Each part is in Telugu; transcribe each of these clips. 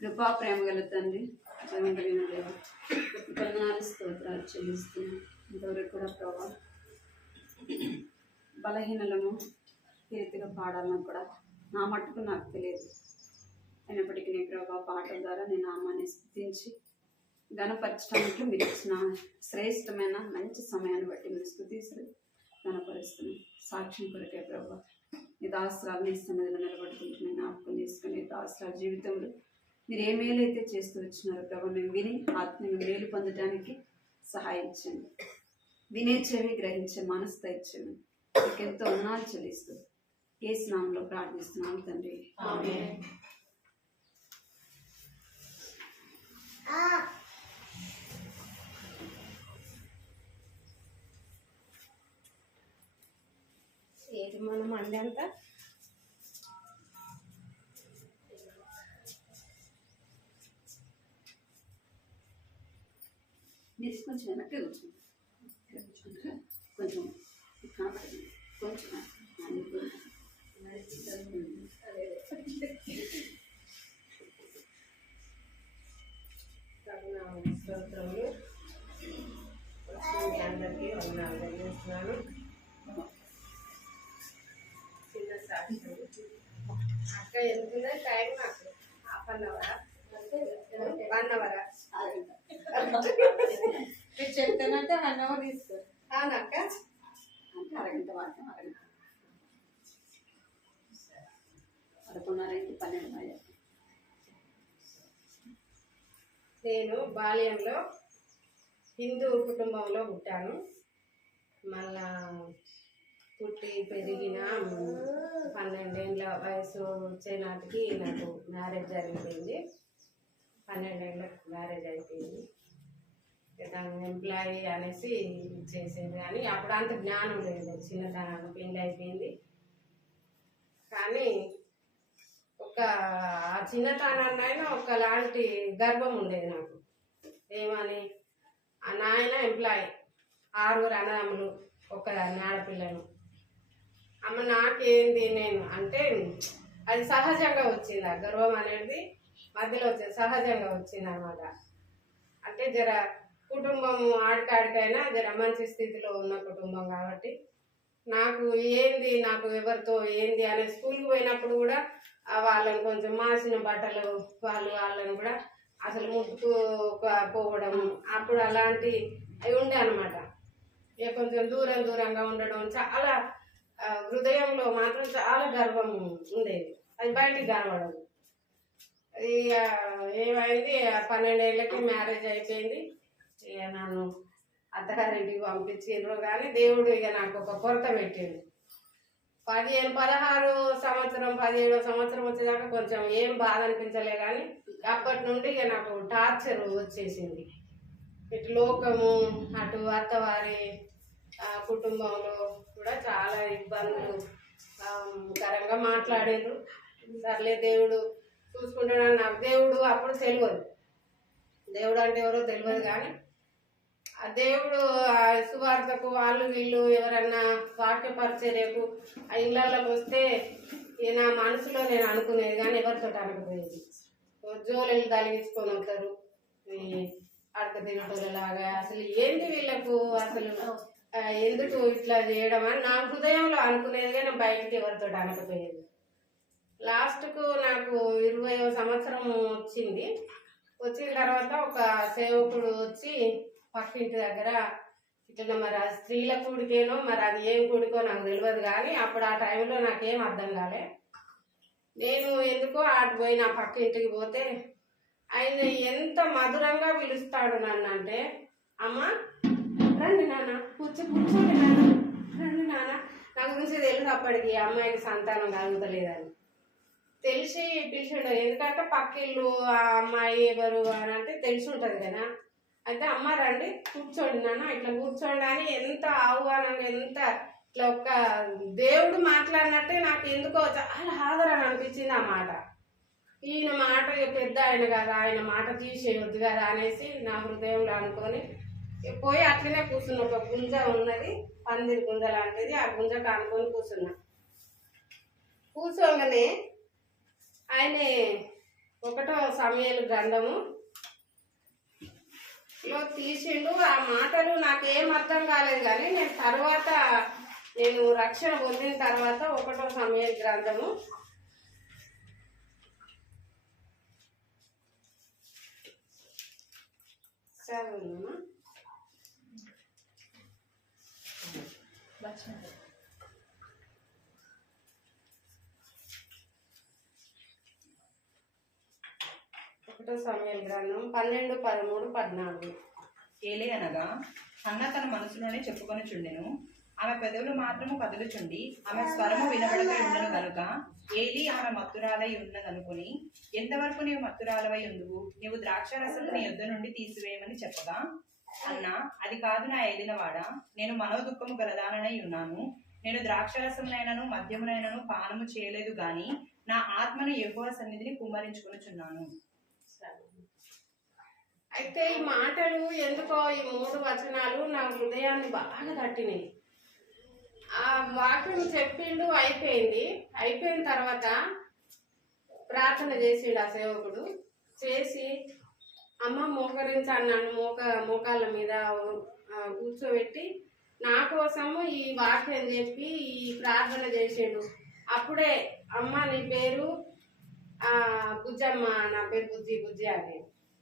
కృపా ప్రేమ గల తండ్రి, జీవంగలిగిన దేవ, వందనాలు స్తోత్రాలు చెల్లిస్తున్నాను. ఇంతవరకు కూడా ప్రభావ బలహీనలను కీర్తిగా పాడాలని కూడా నా మట్టుకు నాకు తెలియదు. అయినప్పటికీ నీ ప్రభావ పాటల ద్వారా నీ నామాన్ని స్తుతించి ఘనపరచడానికి మీరు ఇచ్చిన శ్రేష్టమైన మంచి సమయాన్ని బట్టి మీరు స్తుతిస్తూ ఘనపరుస్తున్నాను. సాక్ష్యం కొరకే ప్రభావ నీ దాసరాలు నీ సన్నిధిలో నిలబడుకుంటున్న జ్ఞాపకం చేసుకుని నీ దాసరాల జీవితంలో మీరు ఏ మేలైతే చేస్తూ వచ్చినారో ప్రభావ మేము విని ఆత్మీయ మేలు పొందడానికి సహాయం చేయండి. వినే చెవి గ్రహించే మనసు తెచ్చండి. మీకు ఎంతో వందనాలు చెల్లిస్తూ యేసు నామములో ప్రార్థిస్తున్నాను తండ్రి. ఆమేన్. ఏది మనం అండి అంతా మీరు కొంచెం వెనక్కి కూర్చుంటారా? కొంచెం కాబట్టి కొంచెం స్తోత్రములు. మీ అందరికీ వందనాలు తెలియజేస్తున్నాను. చిన్న సాక్ష్యం. అక్క ఎంతుందో టైం నాకు 1/2 అవరా 1 అవరా మీరు చెప్తానంటే 1 అవర్ తీసుకో. అవునక్క అంటే అరగంట వాడతాం. అరగంట 11:30 12 అయ్యారు. నేను బాల్యంలో హిందూ కుటుంబంలో పుట్టాను. మళ్ళా పుట్టి పెరిగిన 12 ఏళ్ళ వయసు వచ్చే నాటికి నాకు మ్యారేజ్ జరిగిపోయింది. 12 ఏళ్ళకి మ్యారేజ్ అయిపోయింది. తను ఎంప్లాయీ అనేసి చేసేది కానీ అప్పుడు అంత జ్ఞానం లేదు. చిన్నతనాన్ని పెళ్ళి అయిపోయింది. కానీ ఒక చిన్నతనాన్నైనా ఒకలాంటి గర్వం ఉండేది నాకు. ఏమని, ఆ నాయన ఎంప్లాయీ, 6 అన్నదమ్ములు, ఒక ఆడపిల్లను. అమ్మ నాకేంది నేను అంటే అది సహజంగా వచ్చింది. ఆ గర్వం అనేది మధ్యలో వచ్చేది, సహజంగా వచ్చింది అన్నమాట. అంటే జర కుటుంబం ఆడికాడికైనా జర మంచి స్థితిలో ఉన్న కుటుంబం కాబట్టి నాకు ఏంది, నాకు ఎవరితో ఏంది అనే స్కూల్కి పోయినప్పుడు కూడా వాళ్ళని కొంచెం మాసిన బట్టలు వాళ్ళని కూడా అసలు ముట్టుకోకపోవడం అప్పుడు అలాంటి అవి ఉండే అనమాట. ఇక కొంచెం దూరంగా ఉండడం చాలా హృదయంలో మాత్రం చాలా గర్వం ఉండేది. అది బయటికి కనబడదు. ఇక ఏమైంది, 12 ఏళ్ళకి మ్యారేజ్ అయిపోయింది. ఇక నన్ను అత్తగారింటికి పంపించిండ్రు. కానీ దేవుడు ఇక నాకు ఒక కొరత పెట్టిండు. 16 సంవత్సరం 17వ సంవత్సరం వచ్చేదాకా కొంచెం ఏం బాధ అనిపించలే. కానీ అప్పటి నుండి ఇక నాకు టార్చర్ వచ్చేసింది. ఇటు లోకము, అటు అత్తవారి కుటుంబంలో కూడా చాలా ఇబ్బందులు కరంగా మాట్లాడారు. సర్లే దేవుడు చూసుకుంటాడని నాకు దేవుడు అప్పుడు తెలియదు. దేవుడు అంటే ఎవరో తెలియదు. కానీ ఆ దేవుడు సువార్తకు వాళ్ళు వీళ్ళు ఎవరన్నా వాక్య పరిచర్యకు ఆ ఇళ్ళల్లోకి వస్తే నా మనసులో నేను అనుకునేది కానీ ఎవరితో అనుకునేది. జోలెలు తలిగించుకొని వస్తారు అడక తినటోళ్ళలాగా. అసలు ఏంటి వీళ్ళకు, అసలు ఎందుకు ఇట్లా చేయడం అని నా హృదయంలో అనుకునేది కానీ బయటికి ఎవరితో అనకపోయేది. లాస్ట్కు నాకు 20వ సంవత్సరం వచ్చింది. వచ్చిన తర్వాత ఒక సేవకుడు వచ్చి పక్కింటి దగ్గర ఇట్లా మరి ఆ స్త్రీల కూడికేనో మరి అది ఏం కూడికో నాకు తెలియదు. కానీ అప్పుడు ఆ టైంలో నాకేం అర్థం కాలే. నేను ఎందుకో అటు పోయి నా పక్కింటికి పోతే ఆయన ఎంత మధురంగా పిలుస్తాడు నన్ను అంటే, అమ్మ రండి నాన్న, కూర్చోండి నాన్న, రండి నాన్న. నా గురించి తెలుసు అప్పటికి అమ్మాయికి సంతానం కలుగుతలేదని తెలిసి పిలిచిండు. ఎందుకంటే పక్కిళ్ళు ఆ అమ్మాయి ఎవరు అని అంటే తెలిసి ఉంటుంది కదా. అయితే అమ్మ రండి కూర్చోండి నాన్న, ఇట్లా కూర్చోండి అని ఎంత ఆహ్వానంగా, ఎంత ఇట్లా ఒక్క దేవుడు మాట్లాడినట్టే నాకు ఎందుకో చాలా ఆదరణ అనిపించింది ఆ మాట. ఈయన మాట పెద్ద ఆయన కదా, ఆయన మాట తీసేయొద్దు కదా అనేసి నా హృదయంలో అనుకొని పోయి అట్లనే కూర్చున్నా. ఒక గుంజ ఉన్నది, పందిరి గుంజ లాంటిది. ఆ గుంజకు అనుకొని కూర్చున్నా. కూర్చోగానే ఆయన 1వ సమూయేలు గ్రంథము లో తీసిండు. ఆ మాటలు నాకేం అర్థం కాలేదు, కానీ నేను రక్షణ పొందిన తర్వాత 1వ సమూయేలు గ్రంథము చదువునా 1వ సమూయేలు గ్రంథం 12, 13, 14. ఏలే అనగా హన్న తన మనసులోనే చెప్పుకొనుచుండెను, ఆమె పెదవులు మాత్రము కదులుచుండి ఆమె స్వరము వినబడక ఉండను గనుక ఏలి ఆమె మత్తురాలై ఉన్నదనుకుని, ఎంతవరకు నీవు మత్తురాలవై ఉందువు, నీవు ద్రాక్షారసము నీ యొద్ద నుండి తీసివేయమని చెప్పగా, అన్న అది కాదు నా ఏలినవాడా, నేను మనోదుఃఖము గలదానై ఉన్నాను. నేను ద్రాక్షారసమునైనను మద్యమునైనను పానము చేయలేదు గాని నా ఆత్మను యెహోవా సన్నిధిని కుమ్మరించుకొనుచున్నాను. అయితే ఈ మాటలు ఎందుకో ఈ 3 వచనాలు నా హృదయాన్ని బాగా తట్టినాయి. ఆ వాక్యం చెప్పిండు, అయిపోయిన తర్వాత ప్రార్థన చేసిండు ఆ సేవకుడు. చేసి అమ్మ మోకరించాను, నన్ను మోకాళ్ళ మీద కూర్చోబెట్టి నా కోసము ఈ వాక్యం చెప్పి ఈ ప్రార్థన చేసిండు. అప్పుడే అమ్మ నీ పేరు బుజ్జమ్మ, నా పేరు బుజ్జి అని,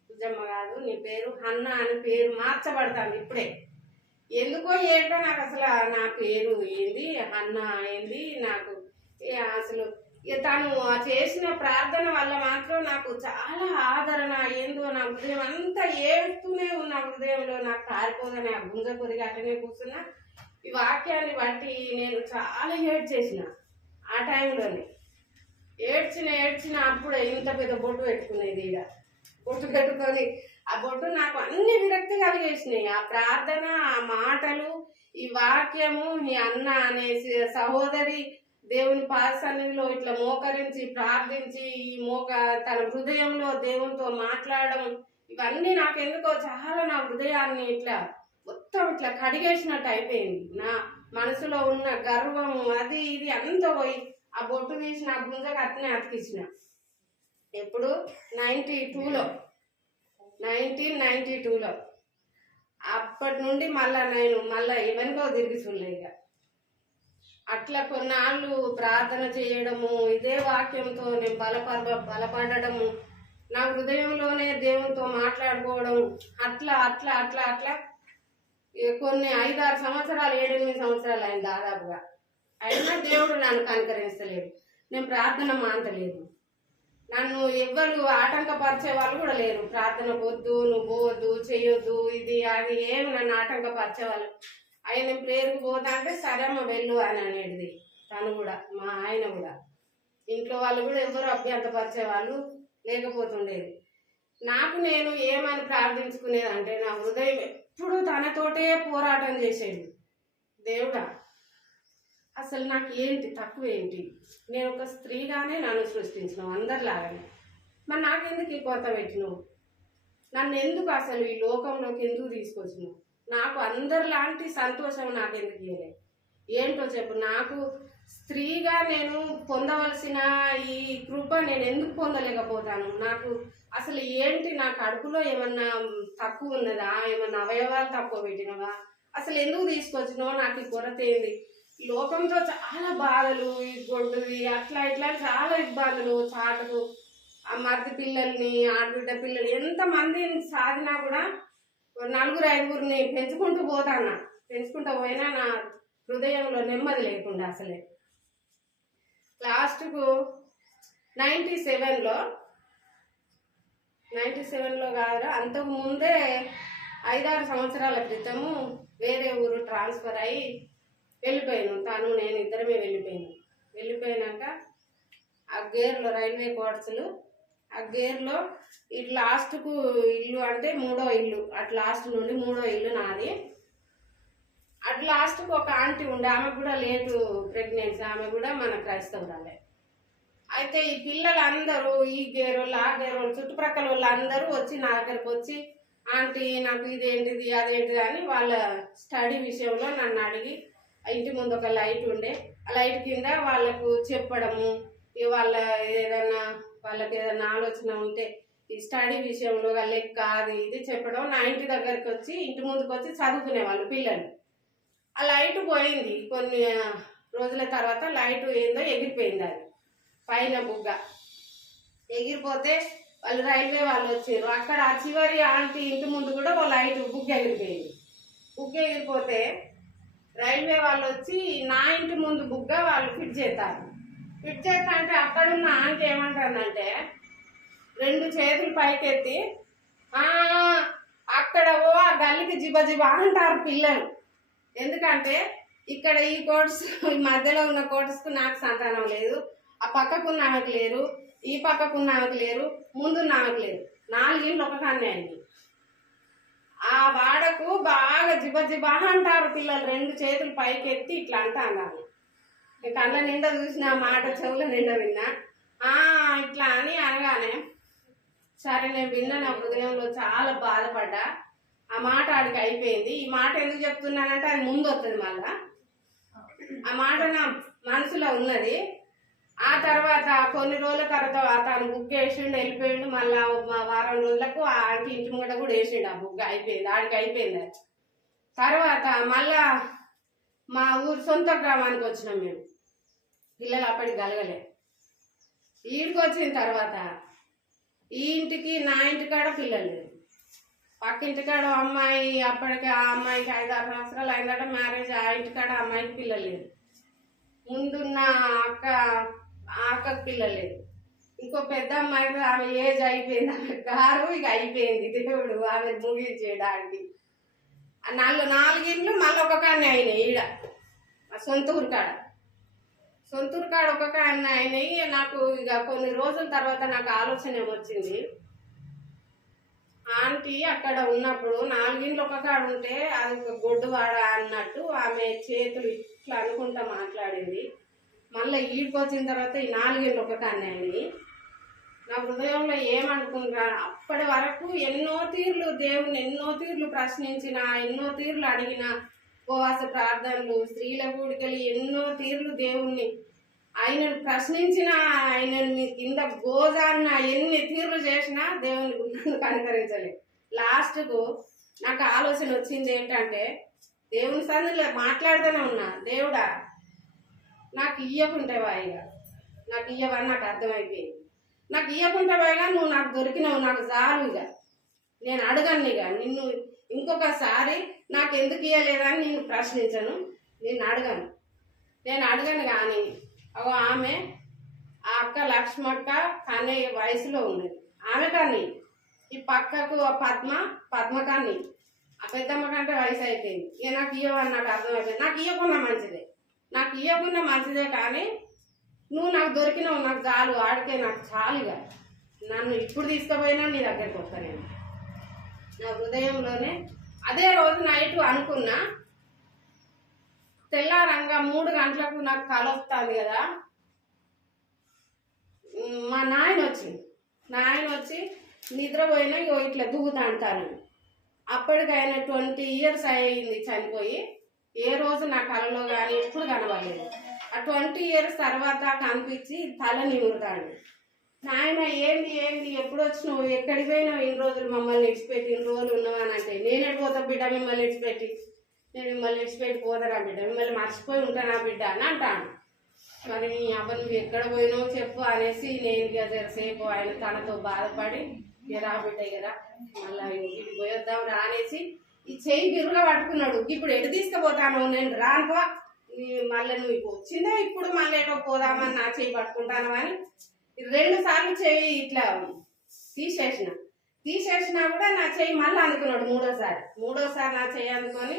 బుజ్జమ్మ కాదు నీ పేరు హన్న అని పేరు మార్చబడతాను ఇప్పుడే. ఎందుకో ఏంటో నాకు అసలు నా పేరు ఏంది హన్న ఏంది నాకు అసలు తను చేసిన ప్రార్థన వల్ల మాత్రం నాకు చాలా ఆదరణ. ఏందో నా హృదయం అంతా ఏడుతూనే ఉన్న హృదయంలో నాకు కారిపోదని ఆ గుంజ కొరిగి అట్టనే కూర్చున్నా. ఈ వాక్యాన్ని బట్టి నేను చాలా ఏడ్చేసిన. ఆ టైంలోనే ఏడ్చిన అప్పుడే ఇంత పెద్ద బొట్టు పెట్టుకునేది. ఈడ బొట్టు పెట్టుకొని ఆ బొట్టు నాకు అన్ని విరక్తి కలిగేసినాయి. ఆ ప్రార్థన, ఆ మాటలు, ఈ వాక్యము, ఈ అన్న అనే సహోదరి దేవుని పాద సన్నిధిలో ఇట్లా మోకరించి ప్రార్థించి తన హృదయంలో దేవునితో మాట్లాడడం, ఇవన్నీ నాకెందుకో చాలా నా హృదయాన్ని మొత్తం ఇట్లా కడిగేసినట్టు అయిపోయింది. నా మనసులో ఉన్న గర్వం అది ఇది అంతా పోయి ఆ బొట్టు తీసి నా గుంజకు అట్నే అతికించిన. ఎప్పుడు 1992లో అప్పటి నుండి మళ్ళా ఎవరికో తిరిగి చూడలే. ఇక అట్లా కొన్నాళ్ళు ప్రార్థన చేయడము, ఇదే వాక్యంతో నేను బలపడము, నా హృదయంలోనే దేవునితో మాట్లాడుకోవడం, అట్లా అట్లా అట్లా అట్లా కొన్ని 5-6 సంవత్సరాలు 7-8 సంవత్సరాలు అయింది దాదాపుగా. అయినా దేవుడు నన్ను కనికరించలేదు. నేను ప్రార్థన మాంతలేదు. నన్ను ఎవ్వరు ఆటంకపరిచే వాళ్ళు కూడా లేరు. ప్రార్థన వద్దు, నువ్వు పోవద్దు, చేయొద్దు, ఇది అది ఏమి నన్ను ఆటంకపరిచేవాళ్ళు. ఆయన ప్రేరుకు పోతా అంటే సరేమ్మ వెళ్ళు అని అనేది. తను కూడా మా ఆయన కూడా ఇంట్లో వాళ్ళు కూడా ఎవరు అభ్యంతపరిచేవాళ్ళు లేకపోతుండేది. నేను ఏమని ప్రార్థించుకునేదంటే నా హృదయం ఎప్పుడు తనతోటే పోరాటం చేసేది. దేవుడా అసలు నాకు ఏంటి తక్కువ ఏంటి, నేను ఒక స్త్రీగానే నన్ను సృష్టించినావు అందరిలాగానే, మరి నాకెందుకు ఈ కొత్త పెట్టినావు, నన్ను ఎందుకు అసలు ఈ లోకంలోకి ఎందుకు తీసుకొచ్చినావు, నాకు అందరిలాంటి సంతోషం నాకెందుకు ఇవ్వలేదు, ఏంటో చెప్పు, నాకు స్త్రీగా నేను పొందవలసిన ఈ కృప నేను ఎందుకు పొందలేకపోతాను, నాకు అసలు ఏంటి, నా కడుపులో ఏమన్నా తక్కువ ఉన్నదా, ఏమన్నా అవయవాలు తక్కువ పెట్టినవా, అసలు ఎందుకు తీసుకొచ్చినావు, నాకు ఈ కొరత ఏంది, లోకంతో చాలా బాధలు, ఈ గొడ్డువి అట్లా ఇట్లా చాలా ఇబ్బందులు, చాటుకు ఆ మరిది పిల్లల్ని ఆడబిడ్డ పిల్లలు ఎంతమందిని సాధినా కూడా 4-5 పెంచుకుంటూ పోయినా నా హృదయంలో నెమ్మది లేకుండా అసలే. లాస్ట్కు 97లో కాదు, అంతకు ముందే 5-6 సంవత్సరాల క్రితము వేరే ఊరు ట్రాన్స్ఫర్ అయ్యి వెళ్ళిపోయాను. తను నేను ఇద్దరమే వెళ్ళిపోయినాక ఆ గేర్లో రైల్వే క్వార్టర్స్లు, ఆ గేర్లో ఇటు లాస్ట్కు ఇల్లు అంటే 3వ ఇల్లు, అటు లాస్ట్ నుండి 3వ ఇల్లు నాది. అటు లాస్ట్కు ఒక ఆంటీ ఉండే, ఆమె కూడా లేటు ప్రెగ్నెన్సీ, ఆమె కూడా మన క్రైస్తవురాలే. అయితే ఈ పిల్లలందరూ ఈ గేరోళ్ళు ఆ గేరోళ్ళు చుట్టుప్రక్కల వాళ్ళందరూ వచ్చి నా దగ్గరకు వచ్చి, ఆంటీ నాకు ఇదేంటిది అదేంటిది అని వాళ్ళ స్టడీ విషయంలో నన్ను అడిగి, ఇంటి ముందు ఒక లైట్ ఉండే, ఆ లైట్ కింద వాళ్ళకు చెప్పడము, వాళ్ళ ఏదైనా వాళ్ళకి ఏదైనా ఆలోచన ఉంటే ఈ స్టడీ విషయంలో లెక్క అది ఇది చెప్పడం నా ఇంటి దగ్గరికి వచ్చి ఇంటి ముందుకు వచ్చి చదువుకునే వాళ్ళు పిల్లలు. ఆ లైట్ పోయింది, కొన్ని రోజుల తర్వాత లైట్ ఏందో ఎగిరిపోయింది, అది పైన బుగ్గ ఎగిరిపోతే వాళ్ళు రైల్వే వాళ్ళు వచ్చారు. అక్కడ ఆ చివరి ఆంటీ ఇంటి ముందు కూడా వాళ్ళ లైట్ బుగ్గ ఎగిరిపోయింది. బుగ్గ ఎగిరిపోతే రైల్వే వాళ్ళు వచ్చి నా ఇంటి ముందు బుగ్గ వాళ్ళు ఫిట్ చేస్తారు. ఫిట్ చేస్తా అంటే అక్కడున్న ఆంటీ ఏమంటారంటే 2 చేతులు పైకెత్తి అక్కడ ఆ గల్లికి జిబ అంటారు పిల్లలు. ఎందుకంటే ఇక్కడ ఈ కోర్స్ ఈ మధ్యలో ఉన్న కోర్సుకు నాకు సంతానం లేదు, ఆ పక్కకున్న ఆమెకు లేరు, ఈ పక్కకున్న ఆమెకు లేరు, ముందున్న ఆమెకు లేరు, 4 ఇళ్ళు ఒక కన్నే అయింది. ఆ వాడకు బాగా జిబ అంటారు పిల్లలు, 2 చేతులు పైకెత్తి ఇట్లా అంటాను. కళ్ళ నిండా చూసిన మాట, చెవుల నిండా విన్నా. ఇట్లా అని అనగానే సరే నేను విన్నా, నా హృదయంలో చాలా బాధపడ్డా. ఆ మాట ఆడికి అయిపోయింది. ఈ మాట ఎందుకు చెప్తున్నానంటే అది ముందు వస్తుంది, మళ్ళా ఆ మాట నా మనసులో ఉన్నది. ఆ తర్వాత కొన్ని రోజుల తర్వాత తను బుక్ వేసిండు, వెళ్ళిపోయిండు. మళ్ళా వారం రోజులకు ఆ ఆంటీ ఇంటి ముంగట కూడా వేసిండు, ఆ బుక్ అయిపోయింది, ఆడికి అయిపోయింది. తర్వాత మళ్ళా మా ఊరు సొంత గ్రామానికి వచ్చినాం మేము. పిల్లలు అప్పటికి కలగలే. ఈడికి వచ్చిన తర్వాత ఈ ఇంటికి నా ఇంటికాడ పిల్లలు లేరు. పక్కింటికాడ అమ్మాయి, అప్పటికి ఆ అమ్మాయికి 5-6 సంవత్సరాలు అయిందట మ్యారేజ్. ఆ ఇంటికాడ అమ్మాయికి పిల్లలు లేరు. ముందున్న అక్కకు పిల్లలు లేరు. ఇంకో పెద్ద అమ్మాయికి ఆమె ఏజ్ అయిపోయింది, ఆమె గారు ఇక అయిపోయింది. దేవుడు ఆమె ముగించేయడానికి 4 ఇండ్లు మళ్ళీ ఒక కాన్ని అయినాయి. ఈడ సొంతూరు కాడ ఒక కాన్ని అయినాయి. నాకు ఇక కొన్ని రోజుల తర్వాత నాకు ఆలోచన ఏమొచ్చింది, ఆంటీ అక్కడ ఉన్నప్పుడు 4 ఇండ్లు ఒక కాడ ఉంటే అది ఒక గొడ్డువాడ అన్నట్టు ఆమె చేతులు ఇట్లా అనుకుంటా మాట్లాడింది. మళ్ళీ ఈడికి వచ్చిన తర్వాత ఈ 4 ఇండ్లు ఒక కాన్ని అయినాయి. నా హృదయంలో ఏమనుకుంటా, అప్పటి వరకు ఎన్నో తీర్లు దేవుని ఎన్నో తీర్లు ప్రశ్నించిన, ఎన్నో తీర్లు అడిగిన, ఉపవాస ప్రార్థనలు, స్త్రీల కూడికలు, ఎన్నో తీర్లు దేవుణ్ణి ఆయనను ప్రశ్నించిన, ఆయనను మీ కింద గోజాన్న ఎన్ని తీర్లు చేసినా దేవుని నన్ను కనికరించలేదు. లాస్ట్కు నాకు ఆలోచన వచ్చింది ఏంటంటే, దేవుని సన్నిధిలో మాట్లాడుతూనే ఉన్నా, దేవుడా నాకు ఇయ్యకుంటేవా, ఇక నాకు ఇయ్యవని నాకు అర్థమైపోయింది. నాకు ఇయ్యకుంటేవాయిగా నువ్వు నాకు దొరికినావు, నాకు చాలు, ఇక నేను అడగను, ఇక నిన్ను ఇంకొకసారి నాకు ఎందుకు ఇయ్యలేదని నేను ప్రశ్నించను, నేను అడగను. కానీ ఆమె ఆ అక్క లక్ష్మక్క కానీ వయసులో ఉన్నది, ఆమె కానీ ఈ పక్కకు పద్మ కానీ ఆ పెద్దమ్మ కంటే వయసు అయిపోయింది. ఇక నాకు ఇవ్వని నాకు అర్థమైపోయింది. నాకు ఇవ్వకుండా మంచిదే కానీ నువ్వు నాకు దొరికినావు, నాకు చాలు, ఆడికే నాకు చాలుగా. నన్ను ఇప్పుడు తీసుకుపోయినా నీ దగ్గరికి వస్తా. నేను నా హృదయంలోనే అదే రోజు నైట్ అనుకున్నా, తెల్లారంగా 3 గంటలకు నాకు కల వస్తుంది కదా. మా నాయన వచ్చి నిద్రపోయినా ఇట్లా దువ్వుతా అంటాను. అప్పటికైనా 20 years అయింది చనిపోయి. ఏ రోజు నా కలలో కానీ ఎప్పుడు కనబడలేదు. ఆ 20 years తర్వాత కనిపించి తల నిమురుతాడు. నాయన ఏంది ఎప్పుడు వచ్చినావు, ఎక్కడికి పోయినావు, ఇన్ని రోజులు మమ్మల్ని ఇడిచిపెట్టి, ఇన్ని రోజులు ఉన్నావు అని అంటే, నేను ఎడిపోతా బిడ్డ మిమ్మల్ని ఇడిచిపెట్టి, నేను మిమ్మల్ని ఇడిచిపెట్టి పోతారా బిడ్డ, మిమ్మల్ని మర్చిపోయి ఉంటానా బిడ్డ అని అంటాను. మరి అప్పుడు నువ్వు ఎక్కడ పోయినావు చెప్పు అనేసి నేను ఇక సేపు ఆయన తనతో బాధపడి, రా బిడ్డ కదా మళ్ళీ ఇంటికి పోయొద్దాం రా అనేసి ఈ చెయ్యి బిర్రుగా పట్టుకున్నాడు. ఇప్పుడు ఎటు తీసుకుపోతాను, నేను రానుకో, మళ్ళీ నువ్వు వచ్చిందా ఇప్పుడు మళ్ళీ ఎటో పోదామని నా చెయ్యి పట్టుకుంటాను అని 2 సార్లు చెయ్యి ఇట్లా తీసేసినా కూడా నా చెయ్యి మళ్ళీ అందుకున్నాడు. మూడోసారి నా చెయ్యి అందుకొని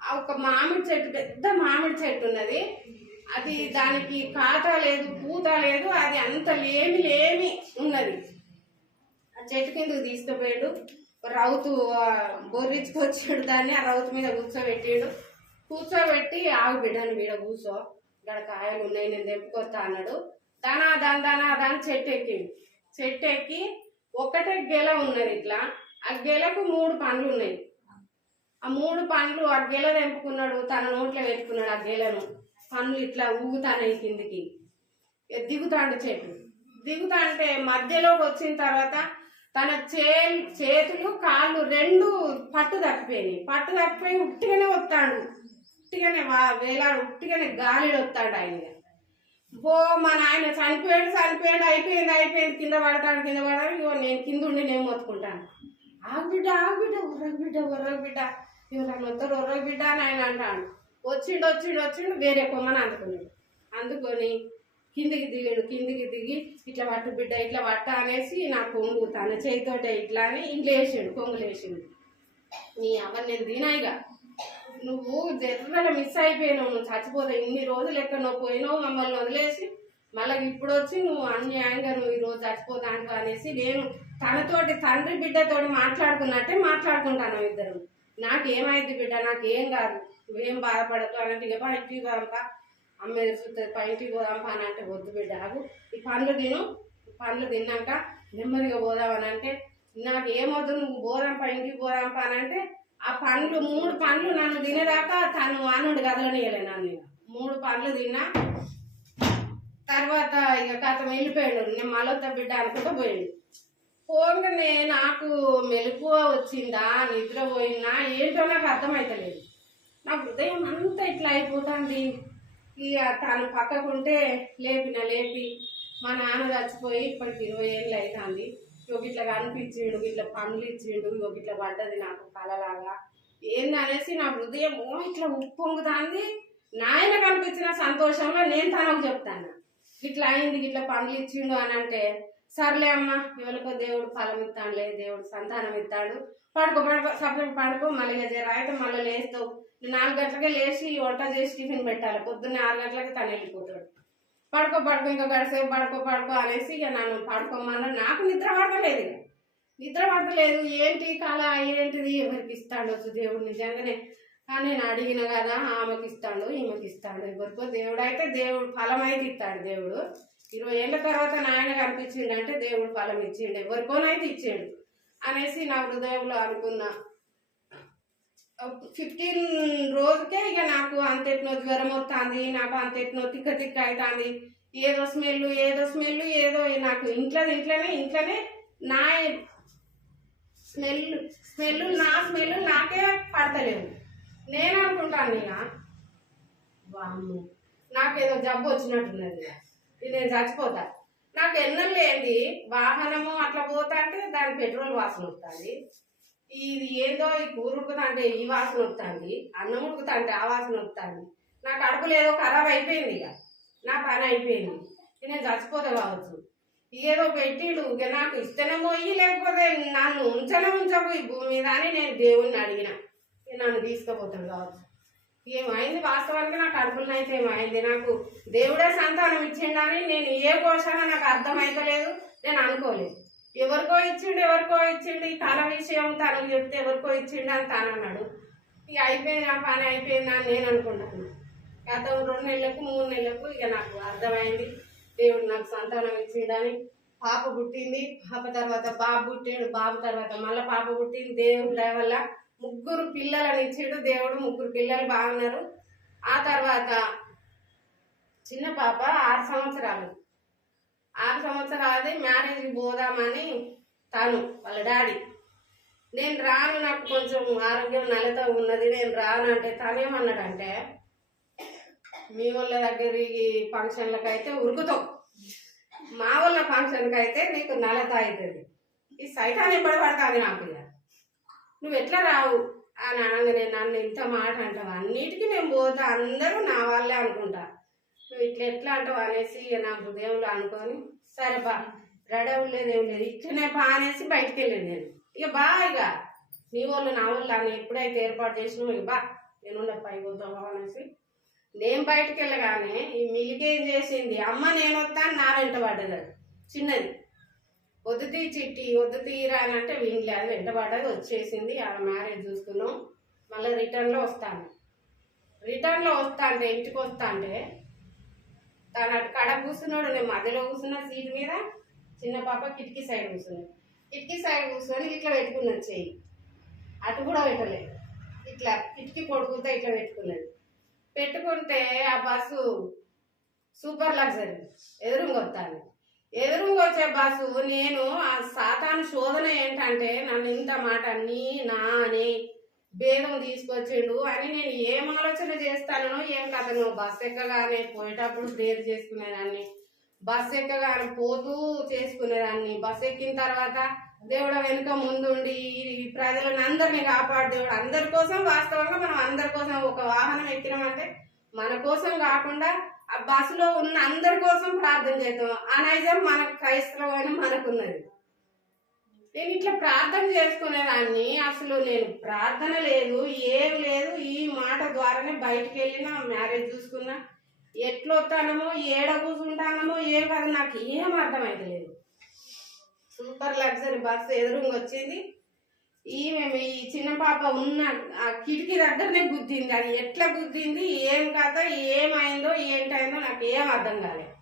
ఒక మామిడి చెట్టు, పెద్ద మామిడి చెట్టు ఉన్నది, అది దానికి కాత లేదు, పూత లేదు, అది అంత లేమి ఉన్నది. ఆ చెట్టు కిందకు తీసుకుపోయాడు. రౌతు బొర్రించుకొచ్చాడు దాన్ని, ఆ రౌతు మీద కూర్చోబెట్టి ఆగు బిడ్డను వీడ కూర్చో, ఇక్కడ కాయలు ఉన్నాయి నేను తెంపుకొస్తా అన్నాడు. దాని చెట్టు ఎక్కి ఒకటే గెల ఉన్నది ఇట్లా, ఆ గెలకు 3 పండ్లు ఉన్నాయి. ఆ 3 పండ్లు ఆ గెల తెంపుకున్నాడు, తన నోట్లో పెట్టుకున్నాడు. ఆ గెలను పండ్లు ఇట్లా ఊగుతానే కిందికి దిగుతాడు చెట్టు. దిగుతా అంటే మధ్యలోకి వచ్చిన తర్వాత తన చేతులు కాళ్ళు రెండు పట్టు తప్పిపోయి ఉట్టిగానే వస్తాడు, ఉట్టిగానే వేలాడు, ఉట్టిగానే గాలిలో వస్తాడు ఆయన. మా నాయన చనిపోయాడు అయిపోయింది కింద పడతాడు ఇగో నేను కింద ఉండి నేను మొత్తుకుంటాను, ఆగు బిడ్డ ఒర్రగు బిడ్డ ఎవరైనా వస్తారు ఒర్రగు బిడ్డ అని ఆయన అంటాడు. వచ్చిండు వేరే కొమ్మని అందుకొని కిందికి దిగి ఇట్లా పట్టు బిడ్డ ఇట్లా పట్ట అనేసి నా కొంగు తన చేతితోటే ఇట్లా అని ఇంట్లో వేసిండు, కొంగులు వేసిండు. నీ అమ్మ నేను తినాయిగా, నువ్వు జర్రలో మిస్ అయిపోయినావు, నువ్వు చచ్చిపోతావు, ఇన్ని రోజులు ఎక్కడో పోయినావు మమ్మల్ని వదిలేసి మళ్ళీ ఇప్పుడు వచ్చి నువ్వు అన్యాయంగా నువ్వు ఈరోజు చచ్చిపోతాను అనేసి నేను తనతోటి తండ్రి బిడ్డతోటి మాట్లాడుకున్నట్టే మాట్లాడుకుంటాను ఇద్దరు. నాకేమైంది బిడ్డ, నాకేం కాదు, నువ్వేం బాధపడదు అన్నట్టు ఇక ఇంటికి పోదాంపా అమ్మ చూస్తుంది ఇంటికి పోదాంపా అని అంటే వద్దు బిడ్డ ఆగు, ఈ పండ్లు తిన్నాక నెమ్మదిగా పోదామని అంటే నాకు ఏమవుతుంది నువ్వు పోదాంపా ఇంటికి పోదాంపా అని అంటే ఆ పండ్లు 3 పండ్లు నన్ను తినేదాకా తను ఆనుండి కదలనియలే నన్ను. 3 పండ్లు తిన్నా తర్వాత ఇక కథ వెళ్ళిపోయాడు. నేను మళ్ళొద్ద బిడ్డ అనుకుంటూ పోయాడు. పోగానే నాకు మెలకువ వచ్చిందా నిద్ర పోయిందా ఏంటో నాకు అర్థమవుతలేదు. నా హృదయం అంతా ఇట్లా అయిపోతుంది. ఇక తను పక్కకుంటే లేపి మా నాన్న చచ్చిపోయి ఇప్పటికి 20 ఏళ్ళు అవుతుంది. ఇట్లా కనిపించిండు, ఇట్లా పండ్లు ఇచ్చిండు, ఇట్లా పడ్డది నాకు కలలాగా ఏందనేసి నా హృదయం ఇట్లా ఉప్పొంగుతుంది. నాయన కనిపించిన సంతోషంలో నేను తనకు చెప్తాను ఇట్లా అయింది, ఇట్లా పండ్లు ఇచ్చిండు అని అంటే సర్లే అమ్మ ఎవరికో దేవుడు ఫలం ఇస్తాడులే, దేవుడు సంతానం ఇస్తాడు, పడుకో సపరేట్ పడుకో, మళ్ళీ అయితే మళ్ళీ లేస్తావు. 4 గంటలకే లేచి వంట చేసి టిఫిన్ పెట్టాలి, పొద్దున్నే 6 గంటలకి తను వెళ్ళిపోతాడు. పడుకో ఇంకా గడిసేపు పడుకో అనేసి ఇక నన్ను పడుకోమన్నా నాకు నిద్ర పడతలేదు. ఏంటి కళ ఏంటిది, ఎవరికి ఇస్తాడొచ్చు దేవుడు నిజంగానే నేను అడిగిన కదా ఆమెకి ఇస్తాడు ఈమెకి ఇస్తాడు, ఎవరికో దేవుడు అయితే దేవుడు ఫలం అయితే ఇస్తాడు. దేవుడు 20 ఏళ్ళ తర్వాత నాయన కనిపించిండు అంటే దేవుడు ఫలం ఇచ్చిండు, ఎవరికోనైతే ఇచ్చాడు అనేసి నా హృదయంలో అనుకున్నా. 15 రోజుకే ఇక నాకు అంతెట్నో జ్వరం వస్తుంది, నాకు అంతెట్నో తిక్క అవుతుంది, ఏదో స్మెల్ ఏదో నాకు ఇంట్లోనే నా స్మెల్ నాకే పడతలేవు. నేను అనుకుంటాను ఇక వామ్ము నాకేదో జబ్బు వచ్చినట్టున్నది, నేను చచ్చిపోతా. నాకు ఎన్నెళ్ళు ఏంది వాహనము అట్లా పోతా అంటే దాని పెట్రోల్ వాసన వస్తుంది, ఇది ఏదో ఈ కూర ఉడుకుతా అంటే ఈ వాసన వస్తుంది, అన్నం ఉడుకుతా అంటే ఆ వాసన వస్తుంది. నాకు కడుపులో ఏదో ఖరాబ్ అయిపోయింది, ఇక నా పని అయిపోయింది, నేను చచ్చిపోతే కావచ్చు. ఏదో పెట్టిడు ఇక నాకు ఇష్టమే పోయి లేకపోతే నన్ను ఉంచకు ఈ భూమి మీద అని నేను దేవుణ్ణి అడిగిన, నన్ను తీసుకుపోతాడు కావచ్చు. ఏమైంది వాస్తవానికి నాకు కడుపులో అయితే ఏమైంది, నాకు దేవుడే సంతానం ఇచ్చిండని నేను ఏ పోషణ నాకు అర్థమైతలేదు, నేను అనుకోలేదు. ఎవరికో ఇచ్చిండు ఈ కళ విషయం తనకు చెప్తే ఎవరికో ఇచ్చిండు అని తాను అన్నాడు. ఇక అయిపోయింది నా పని అయిపోయింది అని నేను అనుకుంటాను. గత 2 నెలలకు 3 నెలలకు ఇక నాకు అర్థమైంది దేవుడు నాకు సంతానం ఇచ్చిండని. పాప పుట్టింది, పాప తర్వాత బాబు పుట్టిండు, బాబు తర్వాత మళ్ళీ పాప పుట్టింది. దేవుడి దయ వల్ల 3 పిల్లలని ఇచ్చిండు దేవుడు, 3 పిల్లలు బాగున్నారు. ఆ తర్వాత చిన్న పాప 6 సంవత్సరాలు మ్యారేజ్కి పోదామని తను వాళ్ళ డాడీ నేను రాను, నాకు కొంచెం ఆరోగ్యం నలతో ఉన్నది, నేను రాను అంటే తనేమన్నాడంటే మీ వాళ్ళ దగ్గరికి ఫంక్షన్లకు అయితే ఉరుకుతావు, మా వాళ్ళ ఫంక్షన్కి అయితే నీకు నలత అవుతుంది. ఈ సైతాన్ని ఎప్పుడు పడుతుంది నాకు, ఇక నువ్వు ఎట్లా రావు అని అనగానే నన్ను ఇంత మాట అంటావు, అన్నిటికీ నేను పోతా, అందరూ నా వాళ్ళే అనుకుంటా, నువ్వు ఎట్లా అంటావు అనేసి ఇక నా హృదయంలో అనుకొని సరే బా రెడీ అవ్వలేదు ఏం లేదు ఇట్లనే బా అనేసి బయటికి వెళ్ళాను. నేను ఇక ఇక నీ వాళ్ళు నా వాళ్ళు అని ఎప్పుడైతే ఏర్పాటు చేసినావు ఇక బా నేను పై పోతావా అనేసి నేను బయటికి వెళ్ళగానే ఈ మిల్లికి ఏం చేసింది, అమ్మ నేను వస్తాను నా వెంట పడ్డది, చిన్నది వద్దు తీరా అని అంటే వినలేదు, వెంట పడ్డది వచ్చేసింది. ఆ మ్యారేజ్ చూసుకున్నాం. మళ్ళీ రిటర్న్లో వస్తా అంటే ఇంటికి వస్తా అంటే తను అటు కడ కూర్చున్నాడు, నేను మధ్యలో కూర్చున్నా సీట్ మీద, చిన్న పాప కిటికీ సైడ్ కూర్చున్నాడు. కిటికీ సైడ్ కూర్చొని ఇట్లా పెట్టుకున్నది చెయ్యి, అటు కూడా పెట్టలేదు, ఇట్లా కిటికీ కొడుకుతా ఇట్లా పెట్టుకుంటే ఆ బస్సు సూపర్ లగ్జరీ ఎదురుగా వస్తాను. ఎదురుగా వచ్చే బస్సు నేను ఆ సాతాను శోధన ఏంటంటే నన్ను ఇంత మాట నీ నా అని భేదం తీసుకొచ్చిండు అని నేను ఏం ఆలోచన చేస్తానో ఏం కథనో బస్సు ఎక్కగానే పోయేటప్పుడు ప్రేర్ చేసుకునేదాన్ని, బస్సు ఎక్కగానే పోతూ చేసుకునేదాన్ని, బస్సు ఎక్కిన తర్వాత దేవుడు వెనుక ముందుండి ఈ ప్రజలను అందరినీ కాపాడు దేవుడు అందరి కోసం. వాస్తవంగా మనం అందరి కోసం ఒక వాహనం ఎక్కినామంటే మన కోసం కాకుండా ఆ బస్సులో ఉన్న అందరి కోసం ప్రార్థన చేద్దాం. ఆ నైజం మన క్రైస్తవమైన మనకున్నది. నేను ఇట్లా ప్రార్థన చేసుకునేదాన్ని, అసలు నేను ప్రార్థన లేదు ఏం లేదు, ఈ మాట ద్వారానే బయటికి వెళ్ళినా మ్యారేజ్ చూసుకున్నా, ఎట్లొస్తానమో ఏడ కూర్చుంటానమో ఏం కాదు నాకు ఏం అర్థమైతే లేదు. సూపర్ లగ్జరీ బస్సు ఎదురుగా వచ్చింది. ఈమె ఈ చిన్న పాప ఉన్న ఆ కిటికీ దగ్గరనే గుద్దింది. అది ఎట్లా గుద్దింది ఏం కథ ఏమైందో ఏంటైందో నాకు ఏం అర్థం కాలేదు.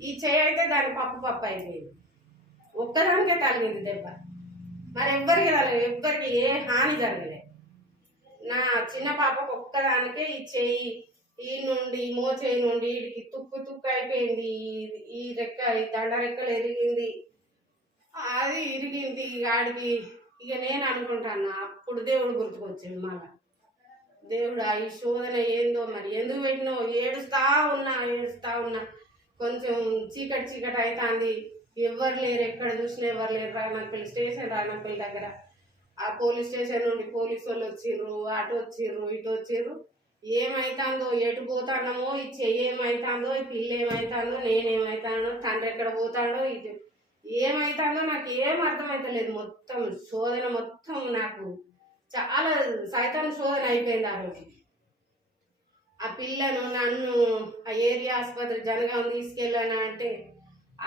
ఈ చేయి అయితే దాని పప్పు అయిపోయింది. ఒక్కదానికే తగిలింది దెబ్బ, మరి ఎవ్వరికి తగలేదు, ఎవ్వరికి ఏ హాని జరగలేదు. నా చిన్న పాపకు ఒక్కదానికే ఈ చెయ్యి ఈ నుండి మోచేయి నుండి వీడికి తుక్కు అయిపోయింది. ఈ రెక్క ఈ దండ రెక్కలు ఎరిగింది, అది ఇరిగింది. ఆడికి ఇక నేను అనుకుంటాను అప్పుడు దేవుడు గుర్తుకొచ్చింది. మళ్ళా దేవుడు ఈ శోధన ఏందో మరి ఎందుకు పెట్టినో ఏడుస్తా ఉన్నా. కొంచెం చీకటి అవుతుంది, ఎవరు లేరు, ఎక్కడ చూసినా ఎవరు లేరు. రాయనపల్లి స్టేషన్, రాయనపల్లి దగ్గర ఆ పోలీస్ స్టేషన్ నుండి పోలీసు వాళ్ళు వచ్చిర్రు, అటు వచ్చిర్రు ఇటు వచ్చిర్రు. ఏమైతుందో ఎటు పోతానమో, ఈ చెయ్యి ఏమైతుందో, ఈ పిల్ల ఏమైతుందో, నేనేమైతానో, తండ్రి ఎక్కడ పోతాడో, ఇటు ఏమైతుందో నాకు ఏం అర్థమైతలేదు. మొత్తం శోధన మొత్తం నాకు చాలా సైతాన్ శోధన అయిపోయింది. ఆ రోజు ఆ పిల్లను నన్ను ఆ ఏరియా ఆసుపత్రి జనగాం తీసుకెళ్ళాను అంటే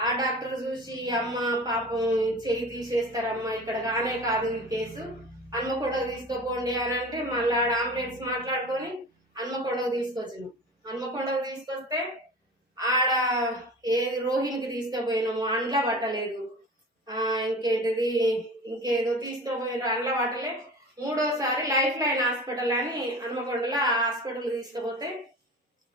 ఆ డాక్టర్ చూసి అమ్మ పాపం చెయ్యి తీసేస్తారమ్మా, ఇక్కడ కానే కాదు ఈ కేసు, హన్మకొండకు తీసుకోపోండి అని అంటే మళ్ళీ ఆడ అంబులెన్స్ మాట్లాడుకొని హన్మకొండకు తీసుకొచ్చినాం. హన్మకొండకు తీసుకొస్తే ఆడ రోహిణికి తీసుకుపోయినాము, అండ్ల పట్టలేదు. ఇంకేంటిది ఇంకేదో తీసుకుపోయినారు, అండ్ల పట్టలే. మూడోసారి లైఫ్ లైన్ హాస్పిటల్ అని హన్మకొండలో ఆ హాస్పిటల్ తీసుకుపోతే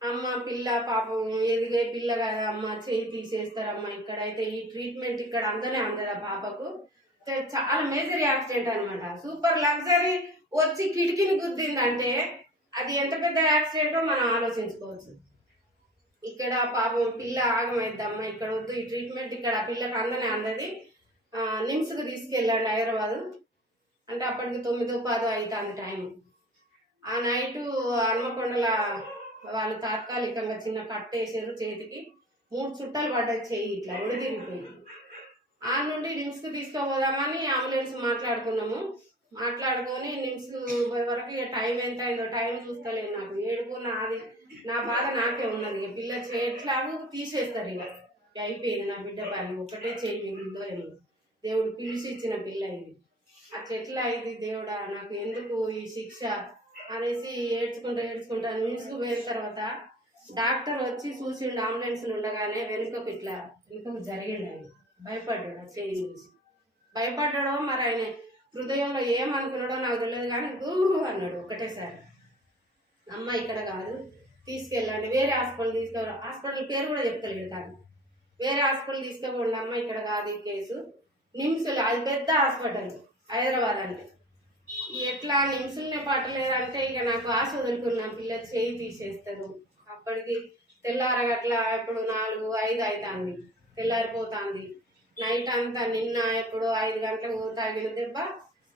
అమ్మ పిల్ల పాపం ఎదిగే పిల్ల కదా అమ్మ, చెయ్యి తీసేస్తారమ్మా, ఇక్కడైతే ఈ ట్రీట్మెంట్ ఇక్కడ అందనే అందదు ఆ పాపకు. చాలా మేజర్ యాక్సిడెంట్ అనమాట. సూపర్ లగ్జరీ వచ్చి కిటికీని గుద్దిందంటే అది ఎంత పెద్ద యాక్సిడెంటో మనం ఆలోచించుకోవచ్చు. ఇక్కడ పాపం పిల్ల ఆగమైద్దమ్మా, ఇక్కడ వద్దు ఈ ట్రీట్మెంట్ ఇక్కడ ఆ పిల్లకి అందనే అందది, నిమ్స్కి తీసుకెళ్ళండి హైదరాబాదు అంటే అప్పటికి 9:10 అవుతుంది టైం. ఆ నైటు హన్మకొండల వాళ్ళు తాత్కాలికంగా చిన్న కట్టేసారు చేతికి, 3 చుట్టాలు పడ్డాయి చెయ్యి ఇట్లా ఉడిదిరిగిపోయి. ఆ నుండి నిమ్స్కి తీసుకుపోదామని అంబులెన్స్ మాట్లాడుకున్నాము. మాట్లాడుకొని నిమ్స్కి పోయే వరకు ఇక టైం ఎంత అయిందో టైం చూస్తలేదు. నాకు ఏడుకున్న అది నా బాధ నాకే ఉన్నది. ఇక పిల్ల ఎట్లాగూ తీసేస్తారు, ఇక అయిపోయింది నా బిడ్డ పని, ఒకటే చేయి మిగిలితో ఏమో. దేవుడు పిలిచి ఇచ్చిన పిల్ల ఇది, ఆ చెట్ల ఇది దేవుడా నాకు ఎందుకు ఈ శిక్ష అనేసి ఏడ్చుకుంటా నిమ్స్కి పోయిన తర్వాత డాక్టర్ వచ్చి చూసిండు. అంబులెన్స్లు ఉండగానే వెనుకకు జరిగిండు. ఆయన భయపడ్డాడు, ఆ చేయి చూసి భయపడ్డాడో మరి ఆయన హృదయంలో ఏమనుకున్నాడో నాకు తెలియదు, కానీ గూహు అన్నాడు ఒకటేసారి. అమ్మ ఇక్కడ కాదు తీసుకెళ్ళండి, వేరే హాస్పిటల్ తీసుకోవాలి, హాస్పిటల్ పేరు కూడా చెప్తలేడు, కానీ వేరే హాస్పిటల్ తీసుకోకండి అమ్మ, ఇక్కడ కాదు ఈ కేసు, నిమ్స్లో అది పెద్ద హాస్పిటల్ హైదరాబాద్ అంటే. ఎట్లా నిమ్స్లనే పట్టలేదంటే ఇక నాకు ఆశ వదులుకున్నా, పిల్ల చేయి తీసేస్తారు. అప్పటికి తెల్లారగట్ల ఇప్పుడు 4, 5 అవుతుంది, తెల్లారిపోతుంది. నైట్ అంతా నిన్న ఎప్పుడు 5 గంటలకు తాగిన దెబ్బ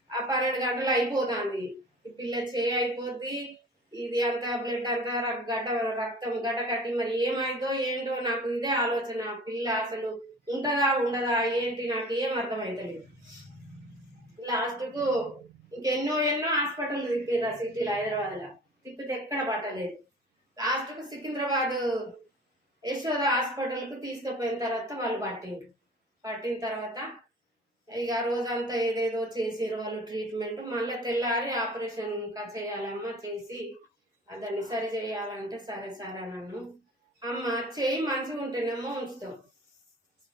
ఆ 12 గంటలు అయిపోతుంది. ఈ పిల్ల చేయి అయిపోద్ది, ఇది అంతా బ్లడ్ అంతా రక్తం గడ్డ కట్టి మరి ఏమైందో ఏంటో నాకు ఇదే ఆలోచన. పిల్ల అసలు ఉంటుందా ఉండదా ఏంటి నాకు ఏం అర్థమైతలేదు. లాస్ట్కు ఇంకెన్నో హాస్పిటల్ తిప్పిర్రు సిటీలో హైదరాబాద్లో, తిప్పితే ఎక్కడ పట్టలేదు. లాస్ట్కు సికింద్రాబాద్ యశోద హాస్పిటల్కు తీసుకుపోయిన తర్వాత వాళ్ళు పట్టిన తర్వాత ఇక రోజంతా ఏదేదో చేసిరు వాళ్ళు ట్రీట్మెంట్. మళ్ళీ తెల్లారి ఆపరేషన్ చేయాలమ్మా, చేసి దాన్ని సరి చేయాలంటే సరే నన్ను అమ్మ చేయి మంచిగా ఉంటేనేమో ఉంచుతాం,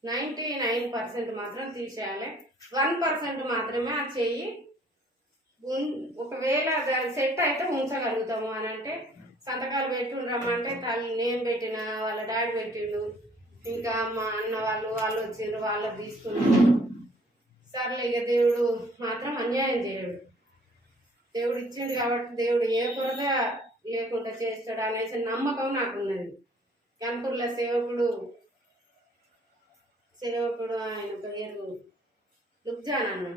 99% మాత్రం తీసేయాలి, 1% మాత్రమే ఆ చెయ్యి ఒకవేళ సెట్ అయితే ఉంచగలుగుతాము అని అంటే సంతకాలు పెట్టుండ్రమ్మంటే తల్లి నేను పెట్టిన వాళ్ళ డాడీ పెట్టిండు, ఇంకా మా అన్న వాళ్ళు వచ్చిండ్రు, వాళ్ళకి తీసుకున్నారు. సర్లే ఇక దేవుడు మాత్రం అన్యాయం చేయడు. దేవుడు ఇచ్చిండు కాబట్టి దేవుడు ఏ కొరత లేకుండా చేస్తాడు అనేసి నమ్మకం నాకున్నది. గన్పూర్ల సేవకుడు ఆయన పేరు లుబ్జాన్ అన్న.